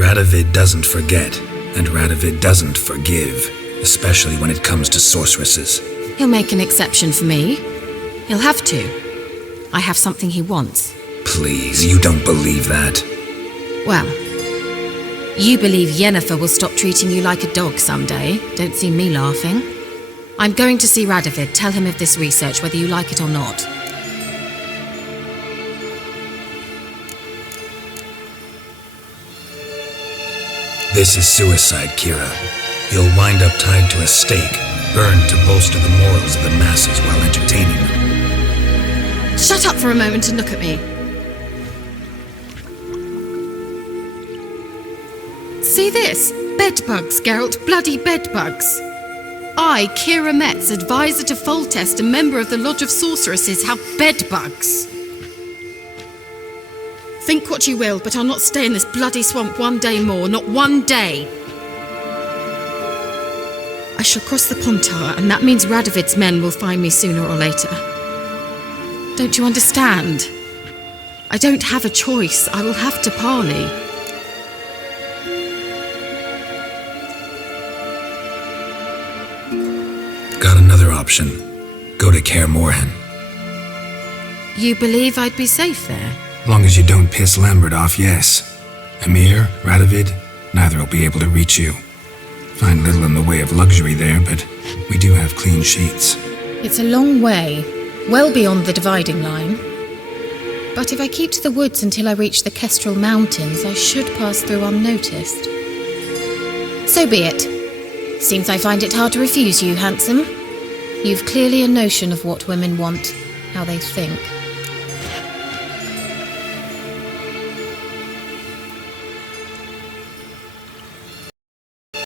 Radovid doesn't forget, and Radovid doesn't forgive, especially when it comes to sorceresses. He'll make an exception for me. He'll have to. I have something he wants. Please, you don't believe that. Well, you believe Yennefer will stop treating you like a dog someday. Don't see me laughing. I'm going to see Radovid, tell him of this research, whether you like it or not. This is suicide, Kira. You'll wind up tied to a stake, burned to bolster the morals of the masses while entertaining them. Shut up for a moment and look at me. See this? Bedbugs, Geralt. Bloody bedbugs. I, Kira Metz, advisor to Foltest and member of the Lodge of Sorceresses, have bedbugs. Think what you will, but I'll not stay in this bloody swamp one day more. Not one day. I shall cross the pond tower, and that means Radovid's men will find me sooner or later. Don't you understand? I don't have a choice. I will have to parley. Got another option. Go to Kaer Morhen. You believe I'd be safe there? Long as you don't piss Lambert off, yes. Emir, Radovid, neither will be able to reach you. Find little in the way of luxury there, but we do have clean sheets. It's a long way, well beyond the dividing line. But if I keep to the woods until I reach the Kestrel Mountains, I should pass through unnoticed. So be it. Seems I find it hard to refuse you, handsome. You've clearly a notion of what women want, how they think.